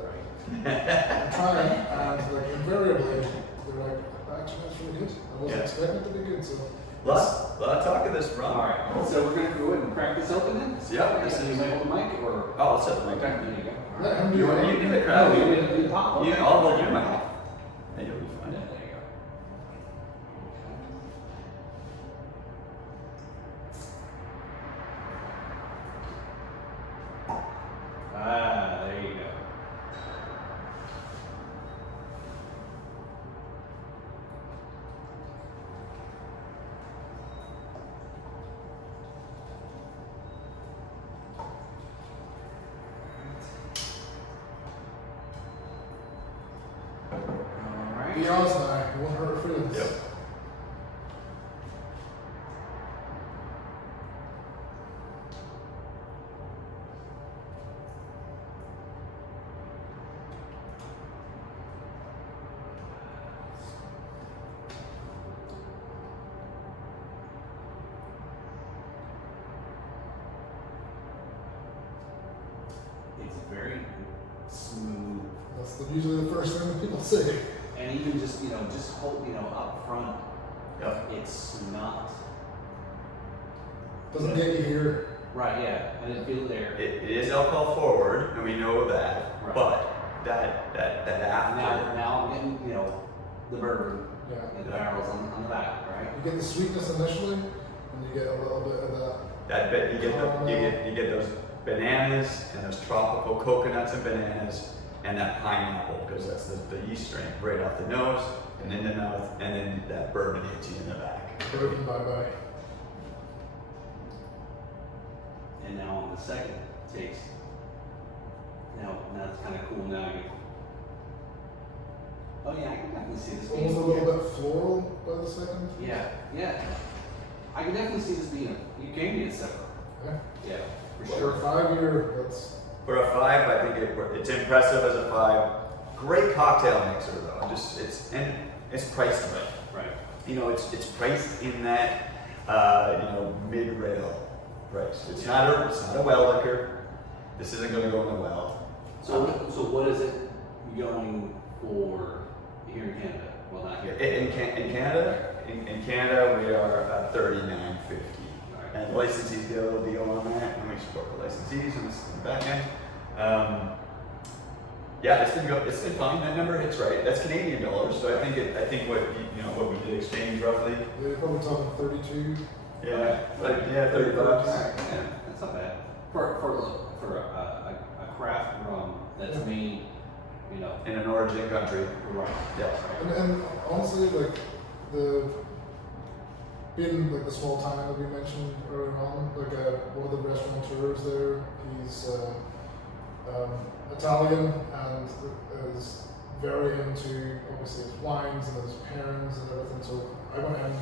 and try it, and like invariably, they're like, actually, that's really good. I wasn't expecting it to be good, so. Let's talk of this rum. All right. So we're gonna go ahead and crack this open then. Yeah. This is my old mic or. Oh, I'll set the mic Okay, down. there you go. Let him do You it. do the crowd. Oh, you did pop. You Okay. all will do my half. And you'll be Yeah, fine. there you go. Ah, there you go. All right. Be honest now, you won't hurt her feelings. Yep. It's very smooth, That's usually the first thing that people say. and even just just hold up front. Yep. It's not Doesn't get you here. right. Yeah, I didn't feel it there. It is alcohol forward, and we know that. Right. But that after. Now I'm getting the bourbon Yeah. and the barrels on the back, right? You get the sweetness initially, and you get a little bit of that. That bit you get those bananas and those tropical coconuts and bananas and that pineapple, because that's the yeast strain right off the nose and in the mouth, and then that bourbon hits you in the back. Bourbon bye-bye. And now on the second taste, now it's kind of cool. Now oh yeah, I can definitely see this being. Almost a little bit floral by the second. Yeah. I can definitely see this being you can be a sipper. Yeah. Yeah, for For sure. a 5-year, that's For a 5, I think it's impressive as a 5. Great cocktail mixer though. It's priced right. Right. It's priced in that mid-rail price. It's not a well liquor. This isn't going to go in the well. So what is it going for here in Canada? Well, not here. In Canada, we are at $39.50. Alright. And licensees get a little deal on that, and we support the licensees on the back end. Yeah, it's been fine. That number hits right. That's Canadian dollars, so I think what we did exchange roughly. they're probably talking 32. Yeah, $30. Alright, yeah, that's not bad. For a craft rum that's Yeah. made, In an origin country. right. Yeah. And honestly, like being like the small town that we mentioned earlier on, like one of the restaurateurs there, he's Italian and is very into, obviously, his wines and his pairings and everything. So I went in and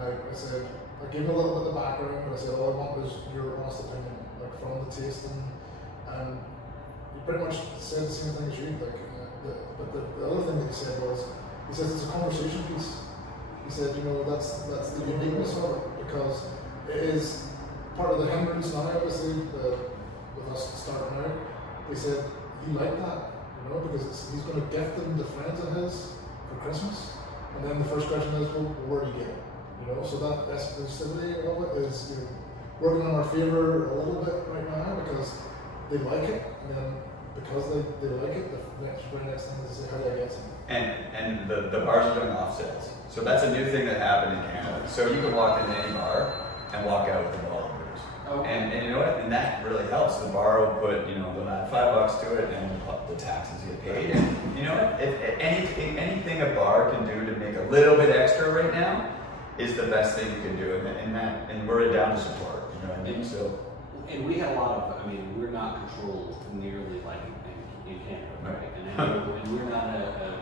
I said, I gave him a little bit of background, but I said, all I want is your honest opinion, like from the tasting. And he pretty much said the same thing as you. Like, but the other thing that he said was, he says it's a conversation piece. He said, you know, that's the uniqueness of it, because it is part of the hindrance now, obviously, with us starting out. He said he liked that, you know, because he's going to gift them to friends of his for Christmas. And then the first question is, well, where do you get it? You know, so that exclusivity of it is, you know, working in our favor a little bit right now because they like it, and then because they like it, the very next thing is to say, how do I get some? And the bars are doing off sales. So that's a new thing that happened in Canada. So you can walk into any bar and walk out with a bottle of booze. Okay. And you know what? And that really helps. The bar will put, you know, they'll add $5 to it, and the taxes get paid. And you know, if anything a bar can do to make a little bit extra right now is the best thing you can do. And we're down to support. You know what I mean? So. And we had a lot of, I mean, we're not controlled nearly like in Canada, right? And we're not a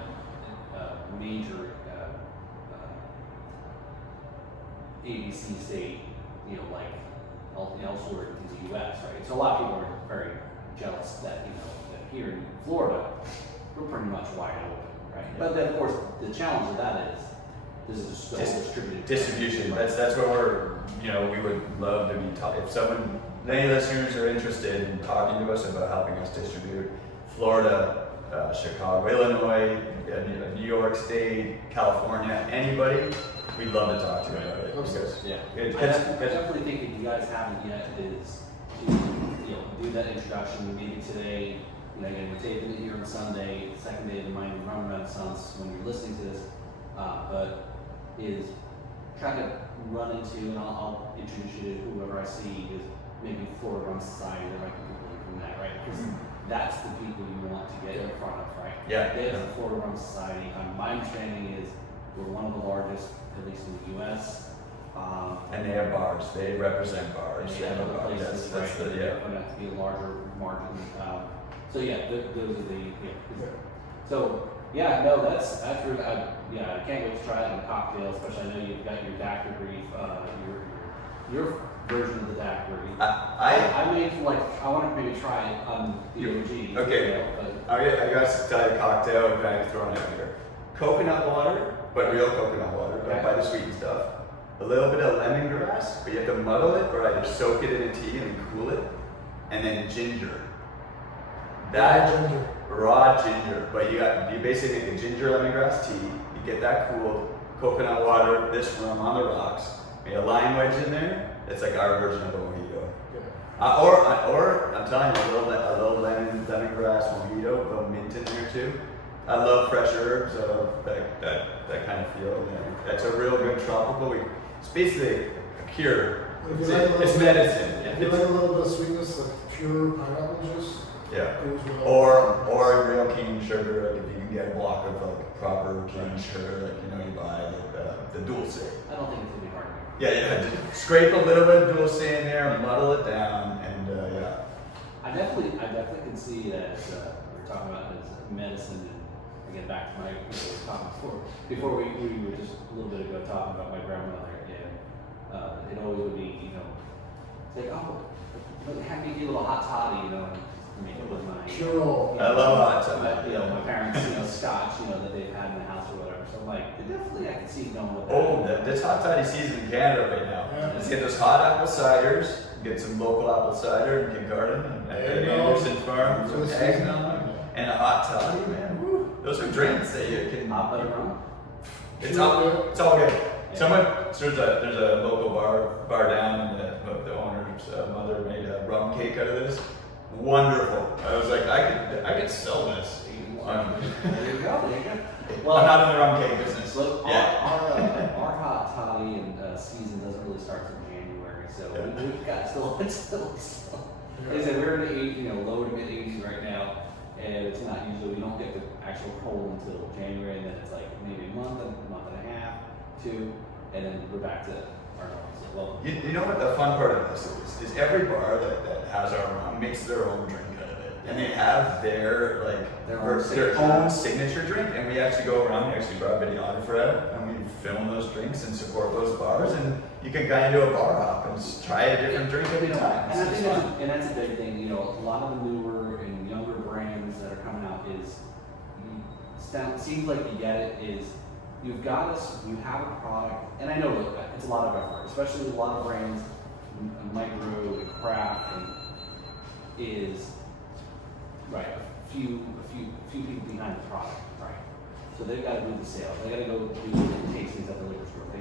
major ABC state, you know, like elsewhere in the US, right? So a lot of people are very jealous that, you know, that here in Florida, we're pretty much wide open, right? But then, of course, the challenge of that is, this is still distributed. Distribution, that's what we're, you know, we would love to be taught. If any listeners are interested in talking to us about helping us distribute Florida, Chicago, Illinois, New York State, California, anybody, we'd love to talk to you about it. Because Yeah, I I definitely think if you guys haven't yet, is to, you know, do that introduction. Maybe today, you know, again, we're taping it here on Sunday, second day of the Miami Rum Renaissance when you're listening to this, but is try to run into, and I'll introduce you to whoever I see, is maybe Florida Rum Society. There might be people from that, right? Because that's the people you want to get in front of, right? Yeah. There's the Florida Rum Society. My understanding is we're one of the largest, at least in the U.S. And they have bars. They represent bars. And they have other places, That's right? the, yeah. Going to have to be a larger margin. So yeah, those are the So yeah, no, that's really. I can't wait to try it in a cocktail. Especially, I know you've got your daiquiri, your version of the daiquiri. I made I want to maybe try it on the OG. Okay. You know, but I guess tell you a cocktail and kind of throwing out here. Coconut water, but real coconut water, don't buy the sweetened stuff. A little bit of lemongrass, but you have to muddle it or either soak it in a tea and then cool it. And then ginger. Raw ginger. But you basically make a ginger lemongrass tea, you get that cooled, coconut water, this rum on the rocks, make a lime wedge in there, it's like our version of a mojito. Or I'm telling you, a little lemongrass mojito, a little mint in there too. I love fresh herbs, that kind of feel. It's a real good tropical. It's basically a cure. It's medicine. If you like a little bit of sweetness, like pure pineapple juice. Yeah. Goes well. Or real cane sugar. Like if you can get a block of like proper cane sugar, like you know you buy like the dulce. I don't think it's gonna be hard. Yeah. Just scrape a little bit of dulce in there, muddle it down, and yeah. I definitely can see that we're talking about as medicine. And again, back to my people we were talking before we were just a little bit ago talking about my grandmother, and it always would be, you know, say, oh, have me do a little hot toddy, you know, and make it with my Pure. I love hot toddy. You know, my parents, you know, scotch, you know, that they've had in the house or whatever. So I'm like, definitely I can see going with that. Oh, this hot toddy season in Canada right now. Yeah. Let's get those hot apple ciders, get some local apple cider in Kincardine, and Anderson Farm, some eggnog, and a hot toddy, man. Woo. Those are drinks that you can. Hot butter rum? It's all good. There's a local bar down, and the owner's mother made a rum cake out of this. Wonderful. I was like, I could sell this. There you go. Well, I'm not in the rum cake business. Look, Yeah. our hot toddy and season doesn't really start till January, so we've got still. Like I said, we're in the 80s, you know, low to mid 80s right now, and it's not usually, we don't get the actual cold until January, and then it's like maybe a month and a half, 2, and then we're back to our normal. So, well, You know what the fun part of this is every bar that has our rum makes their own drink out of it. and they have their like Their own signature drink. And we actually go around. We actually brought a videographer out, and we film those drinks and support those bars. And you can kind of do a bar hop and just try a different drink every time. And I It's think fun. that's a big thing. You know, a lot of the newer and younger brands that are coming out is seems like you get it is you've got us, you have a product, and I know that it's a lot of effort, especially a lot of brands, micro and craft, and is right a few people behind the product, right? So they've got to do the sales, they got to go do the tastings at the liquor store, they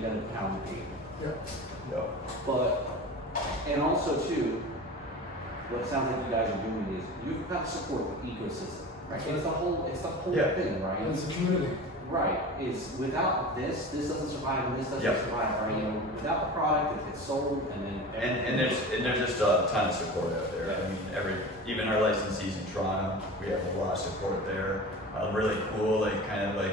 got to pound the cake. Yeah. But and also too, what it sounds like you guys are doing is you've got to support the ecosystem, right? It's the whole Yeah. thing, right? And it's a community. Right, is without this doesn't survive, and this doesn't Yep. survive, right? You know, without the product, it gets sold, and then And there's just a ton of support out there. I mean, even our licensees in Toronto, we have a lot of support there. Really cool, like kind of like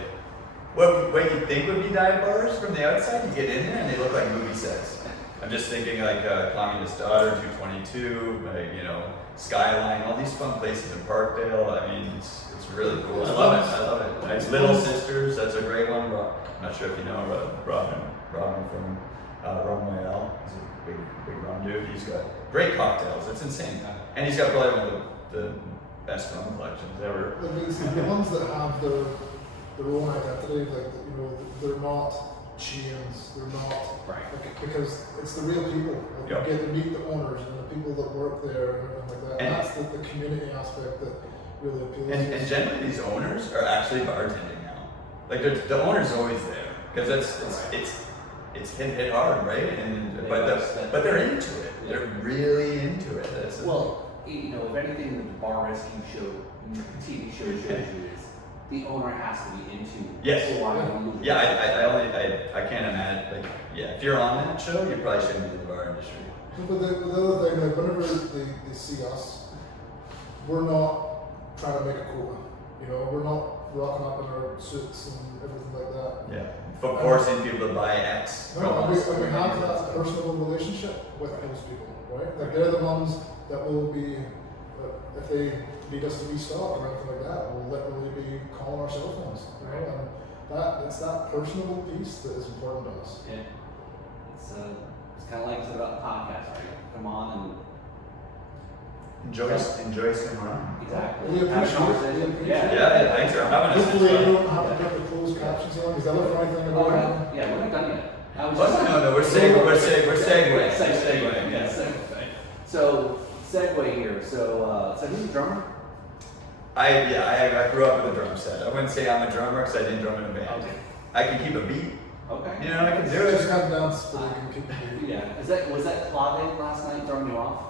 what you think would be dive bars from the outside. You get in there and they look like movie sets. I'm just thinking like Communist Daughter, 222, like Skyline, all these fun places in Parkdale. I mean, it's really cool. I love it. Like Little Sisters, that's a great one. I'm not sure if you know Robin from Rum Royale. He's a big rum dude. He's got great cocktails. It's insane. And he's got probably one of the best rum collections ever. Like it's the ones that have their own identity, like they're not chains, they're not right. like, because it's the real people. Like, Yep. You get to meet the owners and the people that work there and everything like that. And- That's the community aspect that really appeals. And to us. generally these owners are actually bartending now. Like the owner's always there because it's hit hard, right? And but they're into it. They're really into it. Well, if anything, the bar rescue show, TV show shows you is the owner has to be into. Yes. So why don't you- I can't imagine. Like, yeah, if you're on that show, you probably shouldn't be in the bar industry. But the other thing, like whenever they see us, we're not trying to make a quota. We're not rocking up in our suits and everything like that. Yeah. For forcing people to buy X from No, us. we have that personal relationship with those people, right? Like they're the ones that will be, if they need us to restock or anything like that, we'll literally be calling our cell phones, and it's that personable piece that is important to us. Yeah. It's kind of like I said about the podcast, right? Come on and Enjoy some rum. exactly. We Have a appreciate conversation. it. Yeah, thanks for having us. Hopefully you don't have to put the closed captions on, because the other funny thing Oh, about it. yeah, we're not done yet. I was No, we're segueing. Segue. Yeah, segue. So segue here. So who's the drummer? I grew up with a drum set. I wouldn't say I'm a drummer because I didn't drum in a band. Okay. I can keep a beat. Okay. I can do Just it. come down so they can keep the Yeah. Was that Claude last night throwing you off?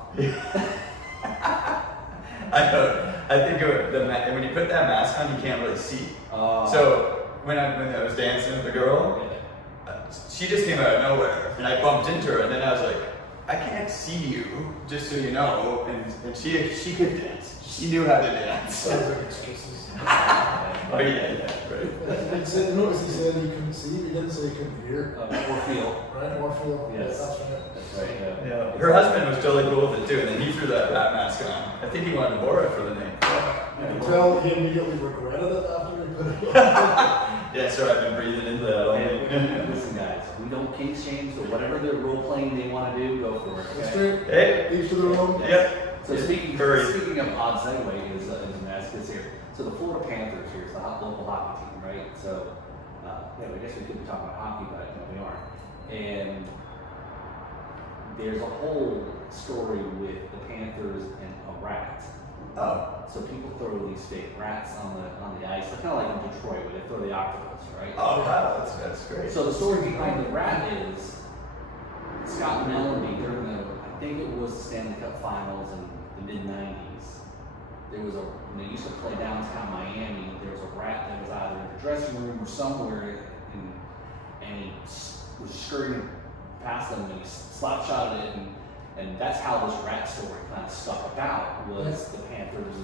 I think when you put that mask on, you can't really see. So when I was dancing with the girl, she just came out of nowhere, and I bumped into her, and then I was like, I can't see you, just so you know. And she could dance. She knew how to dance. sounds like excuses. Oh yeah, right. Notice he said he couldn't see, he didn't say he couldn't hear. Or feel. Right, more feel. Yes. That's right. That's right. Yeah. Her husband was totally cool with it too, and then he threw that rat mask on. I think he wanted to borrow it for the name. You can tell he immediately regretted it after he put it on. Yeah, so I've been breathing into that all day. Listen, guys, we don't kink shame, so whatever the role playing they want to do, go for it. That's Okay? great. Hey. Each to their own. Yep. So speaking Furry. of odd segue is this here. So the Florida Panthers here is the local hockey team, right? So I guess we could be talking about hockey, but no, we aren't. And there's a whole story with the Panthers and a rat. Oh. So people throw these fake rats on the ice. They're kind of like in Detroit where they throw the octopus, right? Oh wow, that's great. So the story behind the rat is Scott Melody during I think it was the Stanley Cup Finals in the mid '90s. There was when they used to play downtown Miami, there was a rat that was either in the dressing room or somewhere, and he was scurrying past them and he slap shotted it, and that's how this rat story kind of stuck about was the Panthers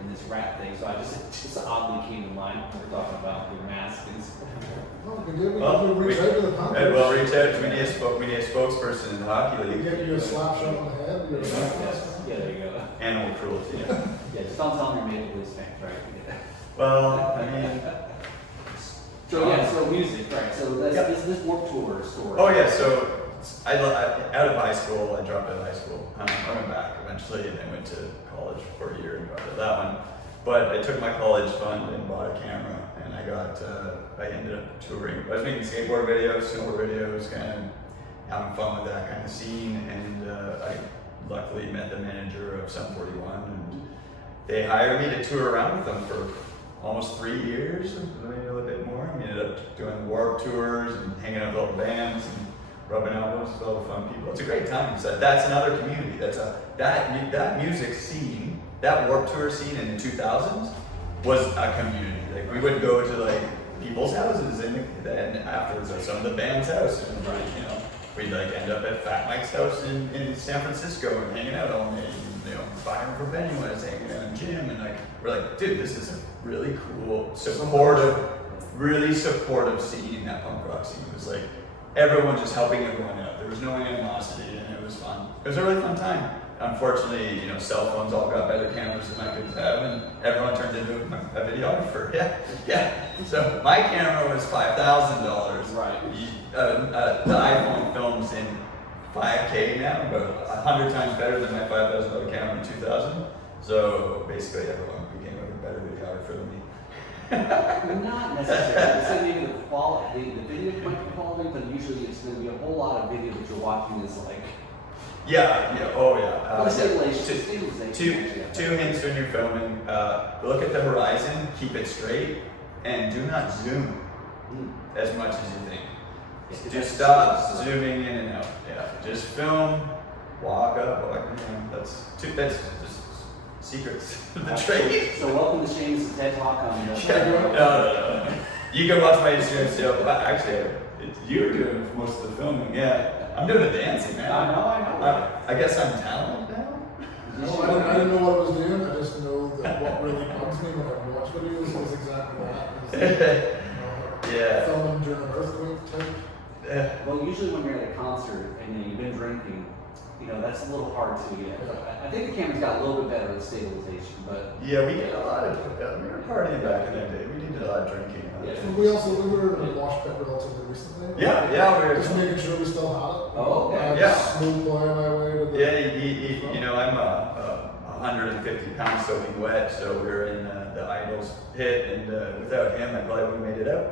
and this rat thing. So it just oddly came to mind when we're talking about your mask. Oh, we did. Well, We reach out to the Panthers. Well, reach out. We need a spokesperson in the hockey You league. get you a slap shot on the head. You're Yeah, there you go. animal cruelty. Yeah, just don't tell them you're Maple Leafs fans, right? Yeah. Well, I mean, So yeah, so music, right? So that's Yeah. this Warped Tour story. oh yeah, so out of high school, I dropped out of high school. I went back eventually and I went to college for a year and got out of that one. But I took my college fund and bought a camera, and I ended up touring. I was making skateboard videos, snowboard videos, kind of having fun with that kind of scene, and I luckily met the manager of Sum 41, and they hired me to tour around with them for almost 3 years, maybe a little bit more. We ended up doing warp tours and hanging out with all the bands and rubbing elbows with all the fun people. It's a great time. So that's another community. That music scene, that warp tour scene in the 2000s was a community. Like we would go to like people's houses and then afterwards at some of the band's house, and you know, we'd like end up at Fat Mike's house in San Francisco and hanging out all night. And, you know, Byron for Pennywise hanging out in gym, and like we're like, dude, this is a really cool, really supportive scene. That punk rock scene was like everyone just helping everyone out. There was no animosity, and it was fun. It was a really fun time. Unfortunately, you know, cell phones all got better cameras than I could have, and everyone turned into a videographer. Yeah. So my camera was $5,000. Right. The iPhone films in 5K now, about 100 times better than my $5,000 camera in 2000. So basically, everyone became a better videographer than me. Not necessarily. So maybe the quality, the video might be quality, but usually it's going to be a whole lot of video that you're watching is like. Oh yeah. Well, stabilization. Two hints when you're filming. Look at the horizon, keep it straight, and do not zoom as much as you think. Just stop zooming in and out. Yeah, just film, walk up, that's just secrets of the trade. So welcome to Shamus' TED Talk on No. You can watch my Instagram still. Actually, you're doing most of the filming. Yeah, I'm doing the dancing, man. I know. I guess I'm talented now. No, I didn't know what I was doing. I just know that what really bugs me when I watch videos is exactly that. Yeah. Filming during an earthquake type. Well, usually when you're at a concert and you've been drinking, you know, that's a little hard to get. I think the camera's got a little bit better at stabilization, but. Yeah, we did a lot of, we were partying back in the day. We did a lot of drinking. Yeah. We were in a wash pit relatively recently. Yeah, we were. Just making sure we still had it. Oh, okay. Yeah. Smooth plowing my way to the. Yeah, you know, I'm 150 pounds soaking wet, so we were in the Idols pit, and without him, I probably wouldn't have made it out.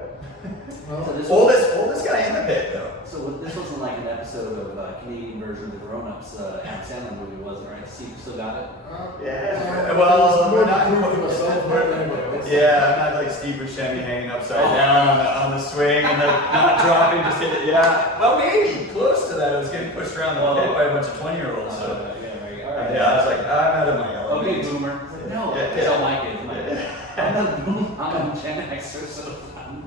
So this Oldest guy in the pit, though. So this wasn't like an episode of Canadian version of the Grown Ups Adam Sandler movie, was it? Right? See, you still got it. Yeah. Well, we're not. Myself, but anyway. Yeah, I'm not like Steve Buscemi hanging upside down on the swing and not dropping, just hit it. Yeah. Well, maybe close to that. I was getting pushed around the pit by a bunch of 20-year-olds. So. Yeah, I was like, I'm out of my element. Okay, boomer. No, I don't like it. I'm a Gen Xer, so.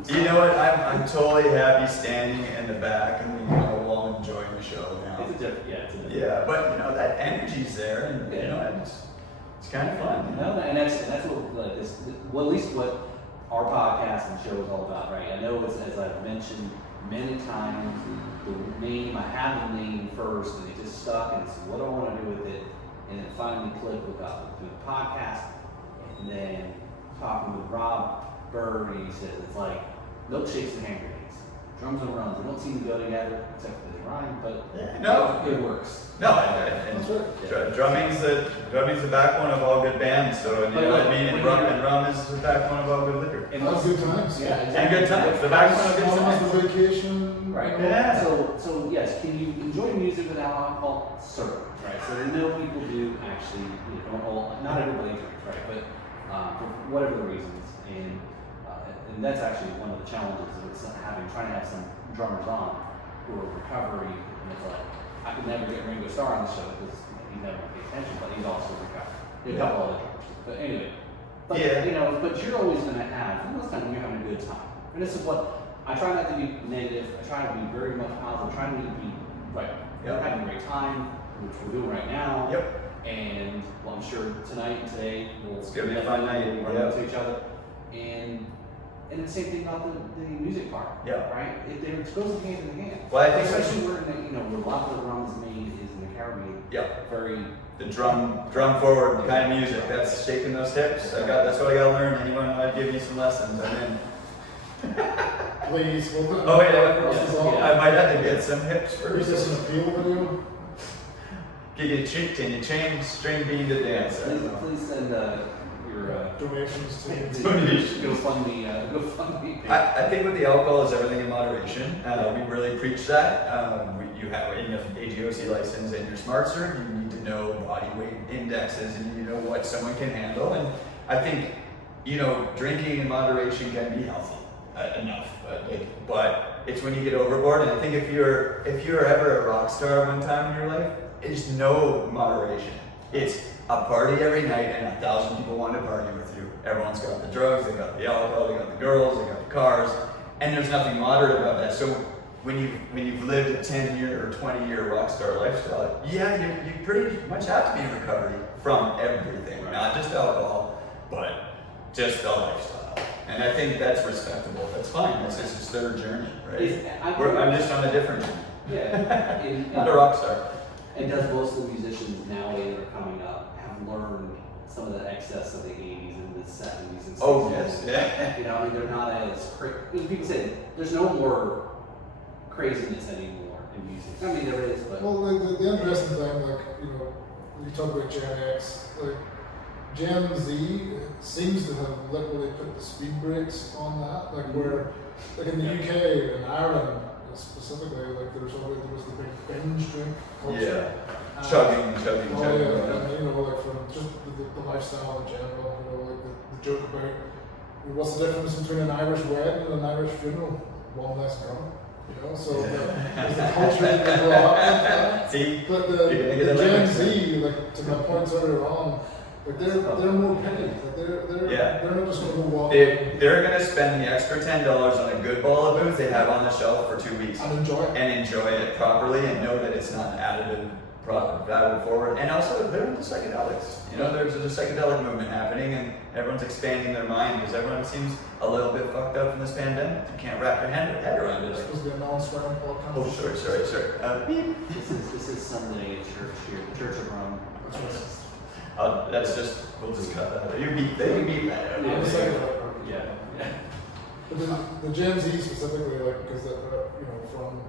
You know what? I'm totally happy standing in the back and you know while enjoying the show now. It's a different. Yeah, but you know that energy's there, and you know it's kind of fun. You know? No, and that's what well, at least what our podcast and show is all about, right? I know it's, as I've mentioned many times, the name I had the name first, and it just stuck, and it's what do I want to do with it, and it finally clicked with through the podcast, and then talking with Rob Bird, he says it's like milkshakes and hand grenades, drums and runs. They don't seem to go together, except for they rhyme, but it works. No, and drumming's the backbone of all good bands. So you know what I mean. And rum is the backbone of all good liquor. And good times. Yeah, exactly. And good times. The backbone of good times. The vacation. Right. Yeah. So yes, can you enjoy music without alcohol? Certainly. Right. So I know people do actually. You know, not everybody drinks, right? But for whatever the reasons, and that's actually one of the challenges with trying to have some drummers on who are recovery, and it's like I could never get Ringo Starr on the show because he never pays attention, but he's also recovered. A couple other drummers, but anyway. But you know, but you're always going to have most of the time you're having a good time, and this is what I try not to be negative. I try to be very much positive. I try to be right. We're having a great time, which we're doing right now. Yep. And well, I'm sure tonight and today we'll be a fun night. We'll run into each other, and the same thing about the music part. Yeah. Right. They're supposed to hand in hand. Well, I think especially where a lot of the rum is made is in the Caribbean. Yeah. Very the drum forward kind of music. That's shaking those hips. That's what I gotta learn. Anyone want to give me some lessons? I'm in. Please, we'll Oh yeah, Yeah. I might have to get some hips Is first. this an appeal video? Can you change string bean to dance? Please send your Donations to Donation. GoFundMe page. I think with the alcohol is everything in moderation. We really preach that. You have an AGOC license and your smart cert. You need to know body weight indexes and you know what someone can handle. And I think drinking in moderation can be healthy enough. But it's when you get overboard. And I think if you're ever a rock star one time in your life, it's no moderation. It's a party every night and 1,000 people want to party with you. Everyone's got the drugs, they got the alcohol, they got the girls, they got the cars, and there's nothing moderate about that. So when you've lived a 10-year or 20-year rock star lifestyle, yeah, you pretty much have to be in recovery from everything, not just alcohol, but just the lifestyle. And I think that's respectable. That's fine. This is their journey, right? I'm just on a different journey. Yeah. Not a rock star. And does most of the musicians nowadays that are coming up have learned some of the excess of the 80s and the 70s and 60s? Oh, yes. Yeah. I mean, they're not as crazy. People say there's no more craziness anymore in music. I mean, there is, but. Well, the interesting thing, you talk about Gen X, Gen Z seems to have literally put the speed brakes on that. Where, in the UK and Ireland specifically, there was the big binge drink culture. Yeah. Chugging. Oh yeah, and from just the lifestyle in general, the joke about what's the difference between an Irish wedding and an Irish funeral? One less drum. So there's the culture that they grow up with. See, but the Gen Z, to my points earlier on, they're more petty. They're not just going to go walk. They're going to spend the extra $10 on a good ball of booze they have on the shelf for 2 weeks and enjoy it properly and know that it's not an additive value forward. And also, they're into psychedelics. There's a psychedelic movement happening, and everyone's expanding their mind because everyone seems a little bit fucked up in this pandemic. You can't wrap your head around it. It's supposed to be a non-swearing podcast. Oh, sorry. Beep. This is Sunday at church here, Church of Rum. We'll just cut that out. You beat that. Yeah. But the Gen Z specifically, because from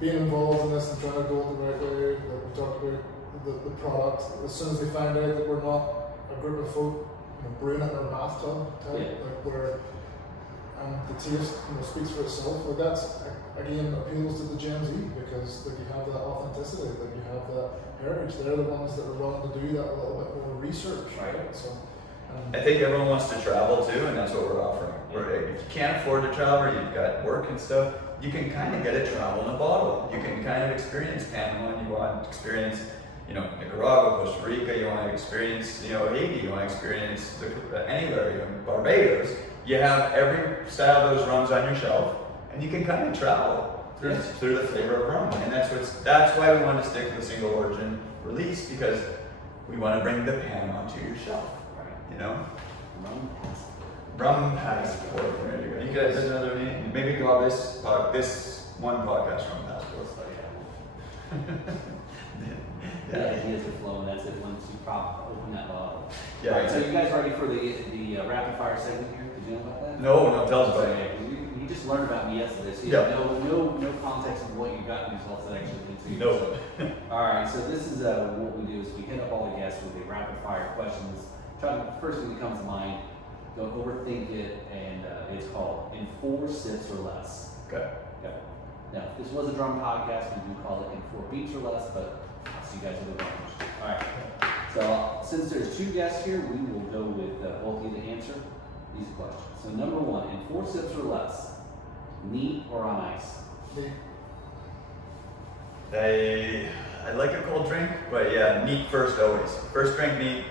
being involved in this and trying to go the right way, we talked about the product. As soon as they find out that we're not a group of folk, brewing in our bathtub type, where the taste speaks for itself. That's again appeals to the Gen Z because you have that authenticity, you have that heritage. They're the ones that are willing to do that a little bit more research, right? So I think everyone wants to travel too, and that's what we're offering. If you can't afford to travel, or you've got work and stuff, you can kind of get a travel in a bottle. You can kind of experience Panama, and you want to experience, Nicaragua, Costa Rica. You want to experience, Haiti. You want to experience anywhere, Barbados. You have every style of those rums on your shelf, and you can kind of travel through the flavor of rum. And that's why we want to stick with a single origin release, because we want to bring the Panama to your shelf. Rum passport. There you go. You guys, another name. Maybe call this one podcast Rum Passport. The ideas are flowing. That's it. Once you open that bottle. Yeah. All right, so you guys ready for the rapid fire segment here? Did you know about that? No. Tell us about it. You just learned about me yesterday, so you have no context of what you got in these results that actually lead to you. No. All right, so this is what we do is we hit up all the guests with a rapid fire questions. First thing that comes to mind. Don't overthink it, and it's called in 4 sips or less. Okay. Now, if this was a drum podcast, we do call it in 4 beats or less, but I'll see you guys in the drums. All right. So since there's 2 guests here, we will go with both of you to answer these questions. So number 1, in 4 sips or less, neat or on ice? Neat. I like a cold drink, but yeah, neat first always. First drink neat,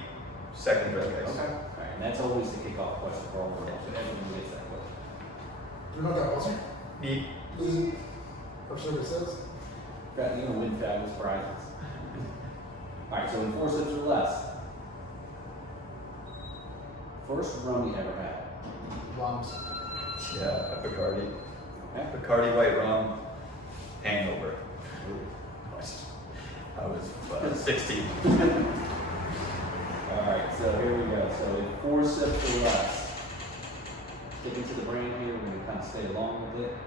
second drink ice. Okay. All right, and that's always the kickoff question for all of us. So everyone gets that question. You're not that buzzer? Neat. Or so it says. You're gonna win fabulous prizes. All right, so in 4 sips or less, first rum you ever had? Rums. Yeah, a Bacardi. Okay. Bacardi white rum, hangover. I was 16. Alright, so here we go. So 4 sips or less. Sticking to the brand here, we're going to kind of stay along with it.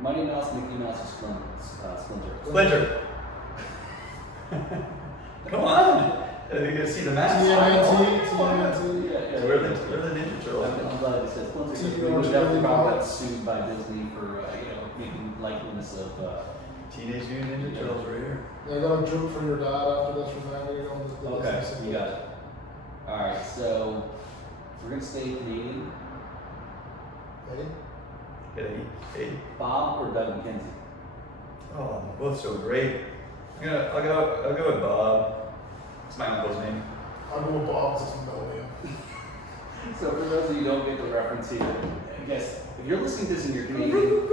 Mighty Mouse, Mickey Mouse, or Splinter? Splinter. Come on. You can see the mask. TMNT. Yeah. We're the Ninja Turtles. I'm glad you said Splinter, because we would definitely probably got sued by Disney for, making likeness of, Teenage Mutant Ninja Turtles right here. Yeah, I got a joke for your dad after this from Miami on the okay, Disney you got it. Alright, so we're going to stay Canadian. Hey? Bob or Doug McKenzie? Oh, they're both so great. I'll go with Bob. It's my uncle's name. I'll go with Bob's, it's Melania. So for those of you who don't get the reference here, I guess if you're listening to this and you're Canadian,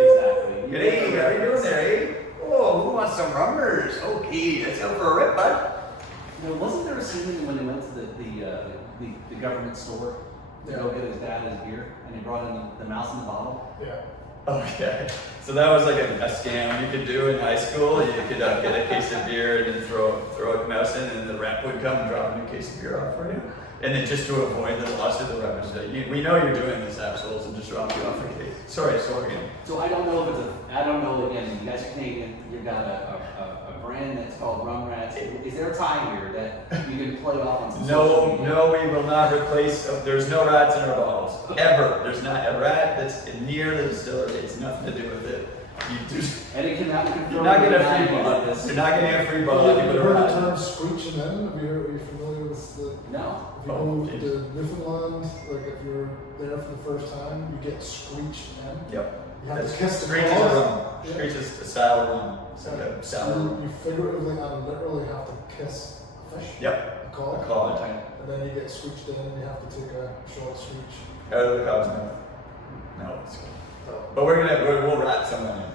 exactly. Hey, how you doing there, eh? Oh, who wants some rummers? Okay, let's go for a rip, bud. Now, wasn't there a scene when they went to the government store to go get his dad his beer, and they brought in the mouse in the bottle? Yeah. Okay, so that was like a scam you could do in high school. You could get a case of beer and then throw a mouse in, and the rep would come and drop a new case of beer off for you. And then just to avoid the loss of the records, we know you're doing this, assholes, and just drop you off the case. Sorry again. So I don't know if I don't know, again, you guys are Canadian, you've got a brand that's called Rum Rats. Is there a tie here that you can play off on some social media? No, we will not replace, there's no rats in our bottles, ever. There's not a rat that's near the distillery, it's nothing to do with it. And it cannot You're not getting a free bottle. You're not getting a free bottle. Have you heard the term screeching in? Are you familiar with the... No. If you go to Newfoundland, like if you're there for the first time, you get screeched in. Yep. You have to kiss the Screech is a claws. rum. Yeah. Screech is a sour rum. It's like a sour rum. You figuratively and literally have to kiss a fish. Yep. A cod. A cod. And then you get screeched in and you have to take a short screech. Out of the cod's mouth. No, it's good. So, But we'll rat someone in.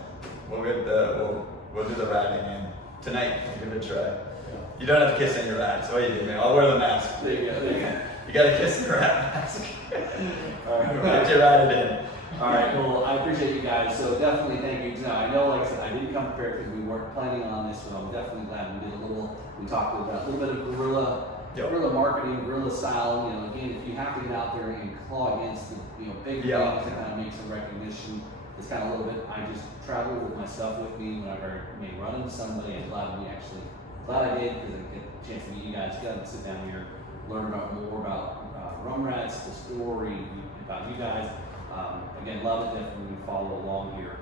We'll do the ratting in tonight. We'll give it a try. You don't have to kiss any rats. What do you do, man? I'll wear the mask. There you go. You gotta kiss the rat mask. Alright. Get your rat in. Alright, well, I appreciate you guys, so definitely thank you. Now, I know, like I said, I didn't come prepared because we weren't planning on this, but I'm definitely glad we talked about a little bit of guerrilla marketing, guerrilla style. Again, if you have to get out there and claw against the big things to kind of make some recognition, it's kind of a little bit, I just travel with my stuff with me whenever I may run into somebody. I'm glad I did because I get a chance to meet you guys, get to sit down here, learn more about Rum Rats, the story, about you guys. Again, love it, definitely follow along here.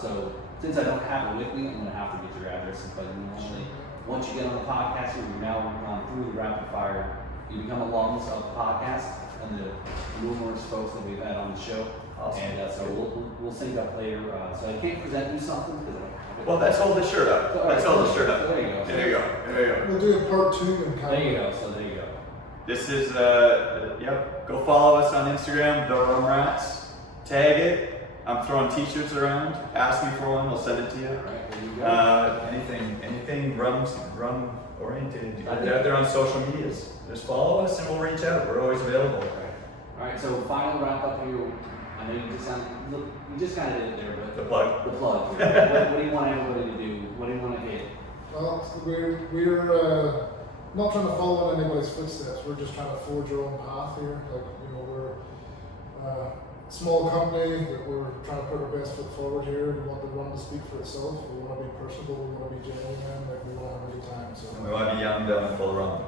So since I don't have it with me, I'm going to have to get your addresses, but normally, once you get on the podcast here, we've now gone through the rapid fire, you become alums of the podcast and the numerous folks that we've had on the show. Awesome. And so we'll sync up later. So I can't present you something because I don't have it. Well, let's hold the shirt up. Let's hold the shirt up. There you go. There you go. we'll do a part 2 and kind There you go. So there you go. This is, go follow us on Instagram, the Rum Rats. Tag it. I'm throwing t-shirts around. Ask me for one, we'll send it to you. All right, there you go. Anything rum oriented. They're out there on social medias. Just follow us and we'll reach out. We're always available. All right. So final wrap up here. I know you just kind of did it there, but The plug. the plug. what do you want everybody to do? What do you want to hit? Well, we're not trying to follow in anybody's footsteps. We're just trying to forge our own path here. We're a small company that we're trying to put our best foot forward here. We want the rum to speak for itself. We want to be personable. We want to be genuine. We want to have a good time. So We want to be young, dumb, and full of rum.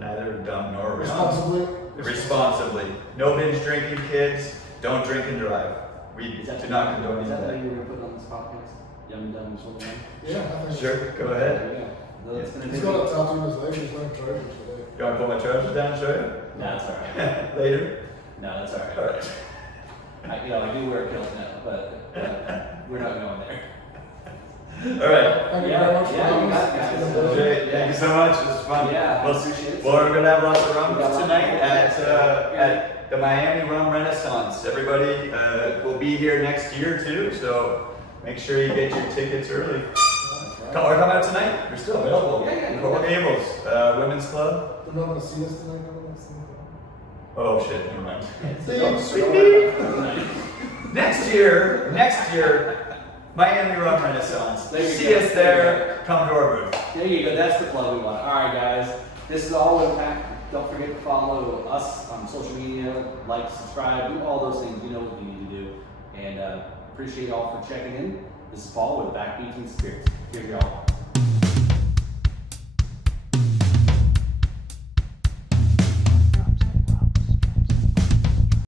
Neither dumb nor responsibly. Responsibly. No binge drinking, kids. Don't drink and drive. We do not condone Is that that. the thing we're going to put on this podcast? Young, dumb, and full of rum? Yeah, I think Sure, go ahead. There you go. That's gonna He's be- got a tattoo on his leg. He's wearing trousers today. You want to put my trousers down and show you? No, that's all right. Later? No, that's all right. All right. I do wear kilts now, but we're not going there. All right. Thank you very much for having you us. got it, It's guys. been a pleasure. Jay, thank you so much. It was fun. Yeah, Well, appreciate it. we're going to have lots of We got rums lots tonight of- at the Miami Rum Renaissance. Everybody will be here next year too, so make sure you get your tickets early. Come out tonight. You're still available. Yeah. Coral Gables, Women's Club. They're not going to see us tonight. Oh shit, never mind. Don't- Sweet don't worry about it tonight. Next year, Miami Rum Renaissance. There you See go. us there. Come to our booth. There you go. That's the plug we want. All right, guys. This is all with Pat. Don't forget to follow us on social media, like, subscribe, do all those things. You know what you need to do. And appreciate y'all for checking in. This is Paul with Backbeats and Spirits. Here we are.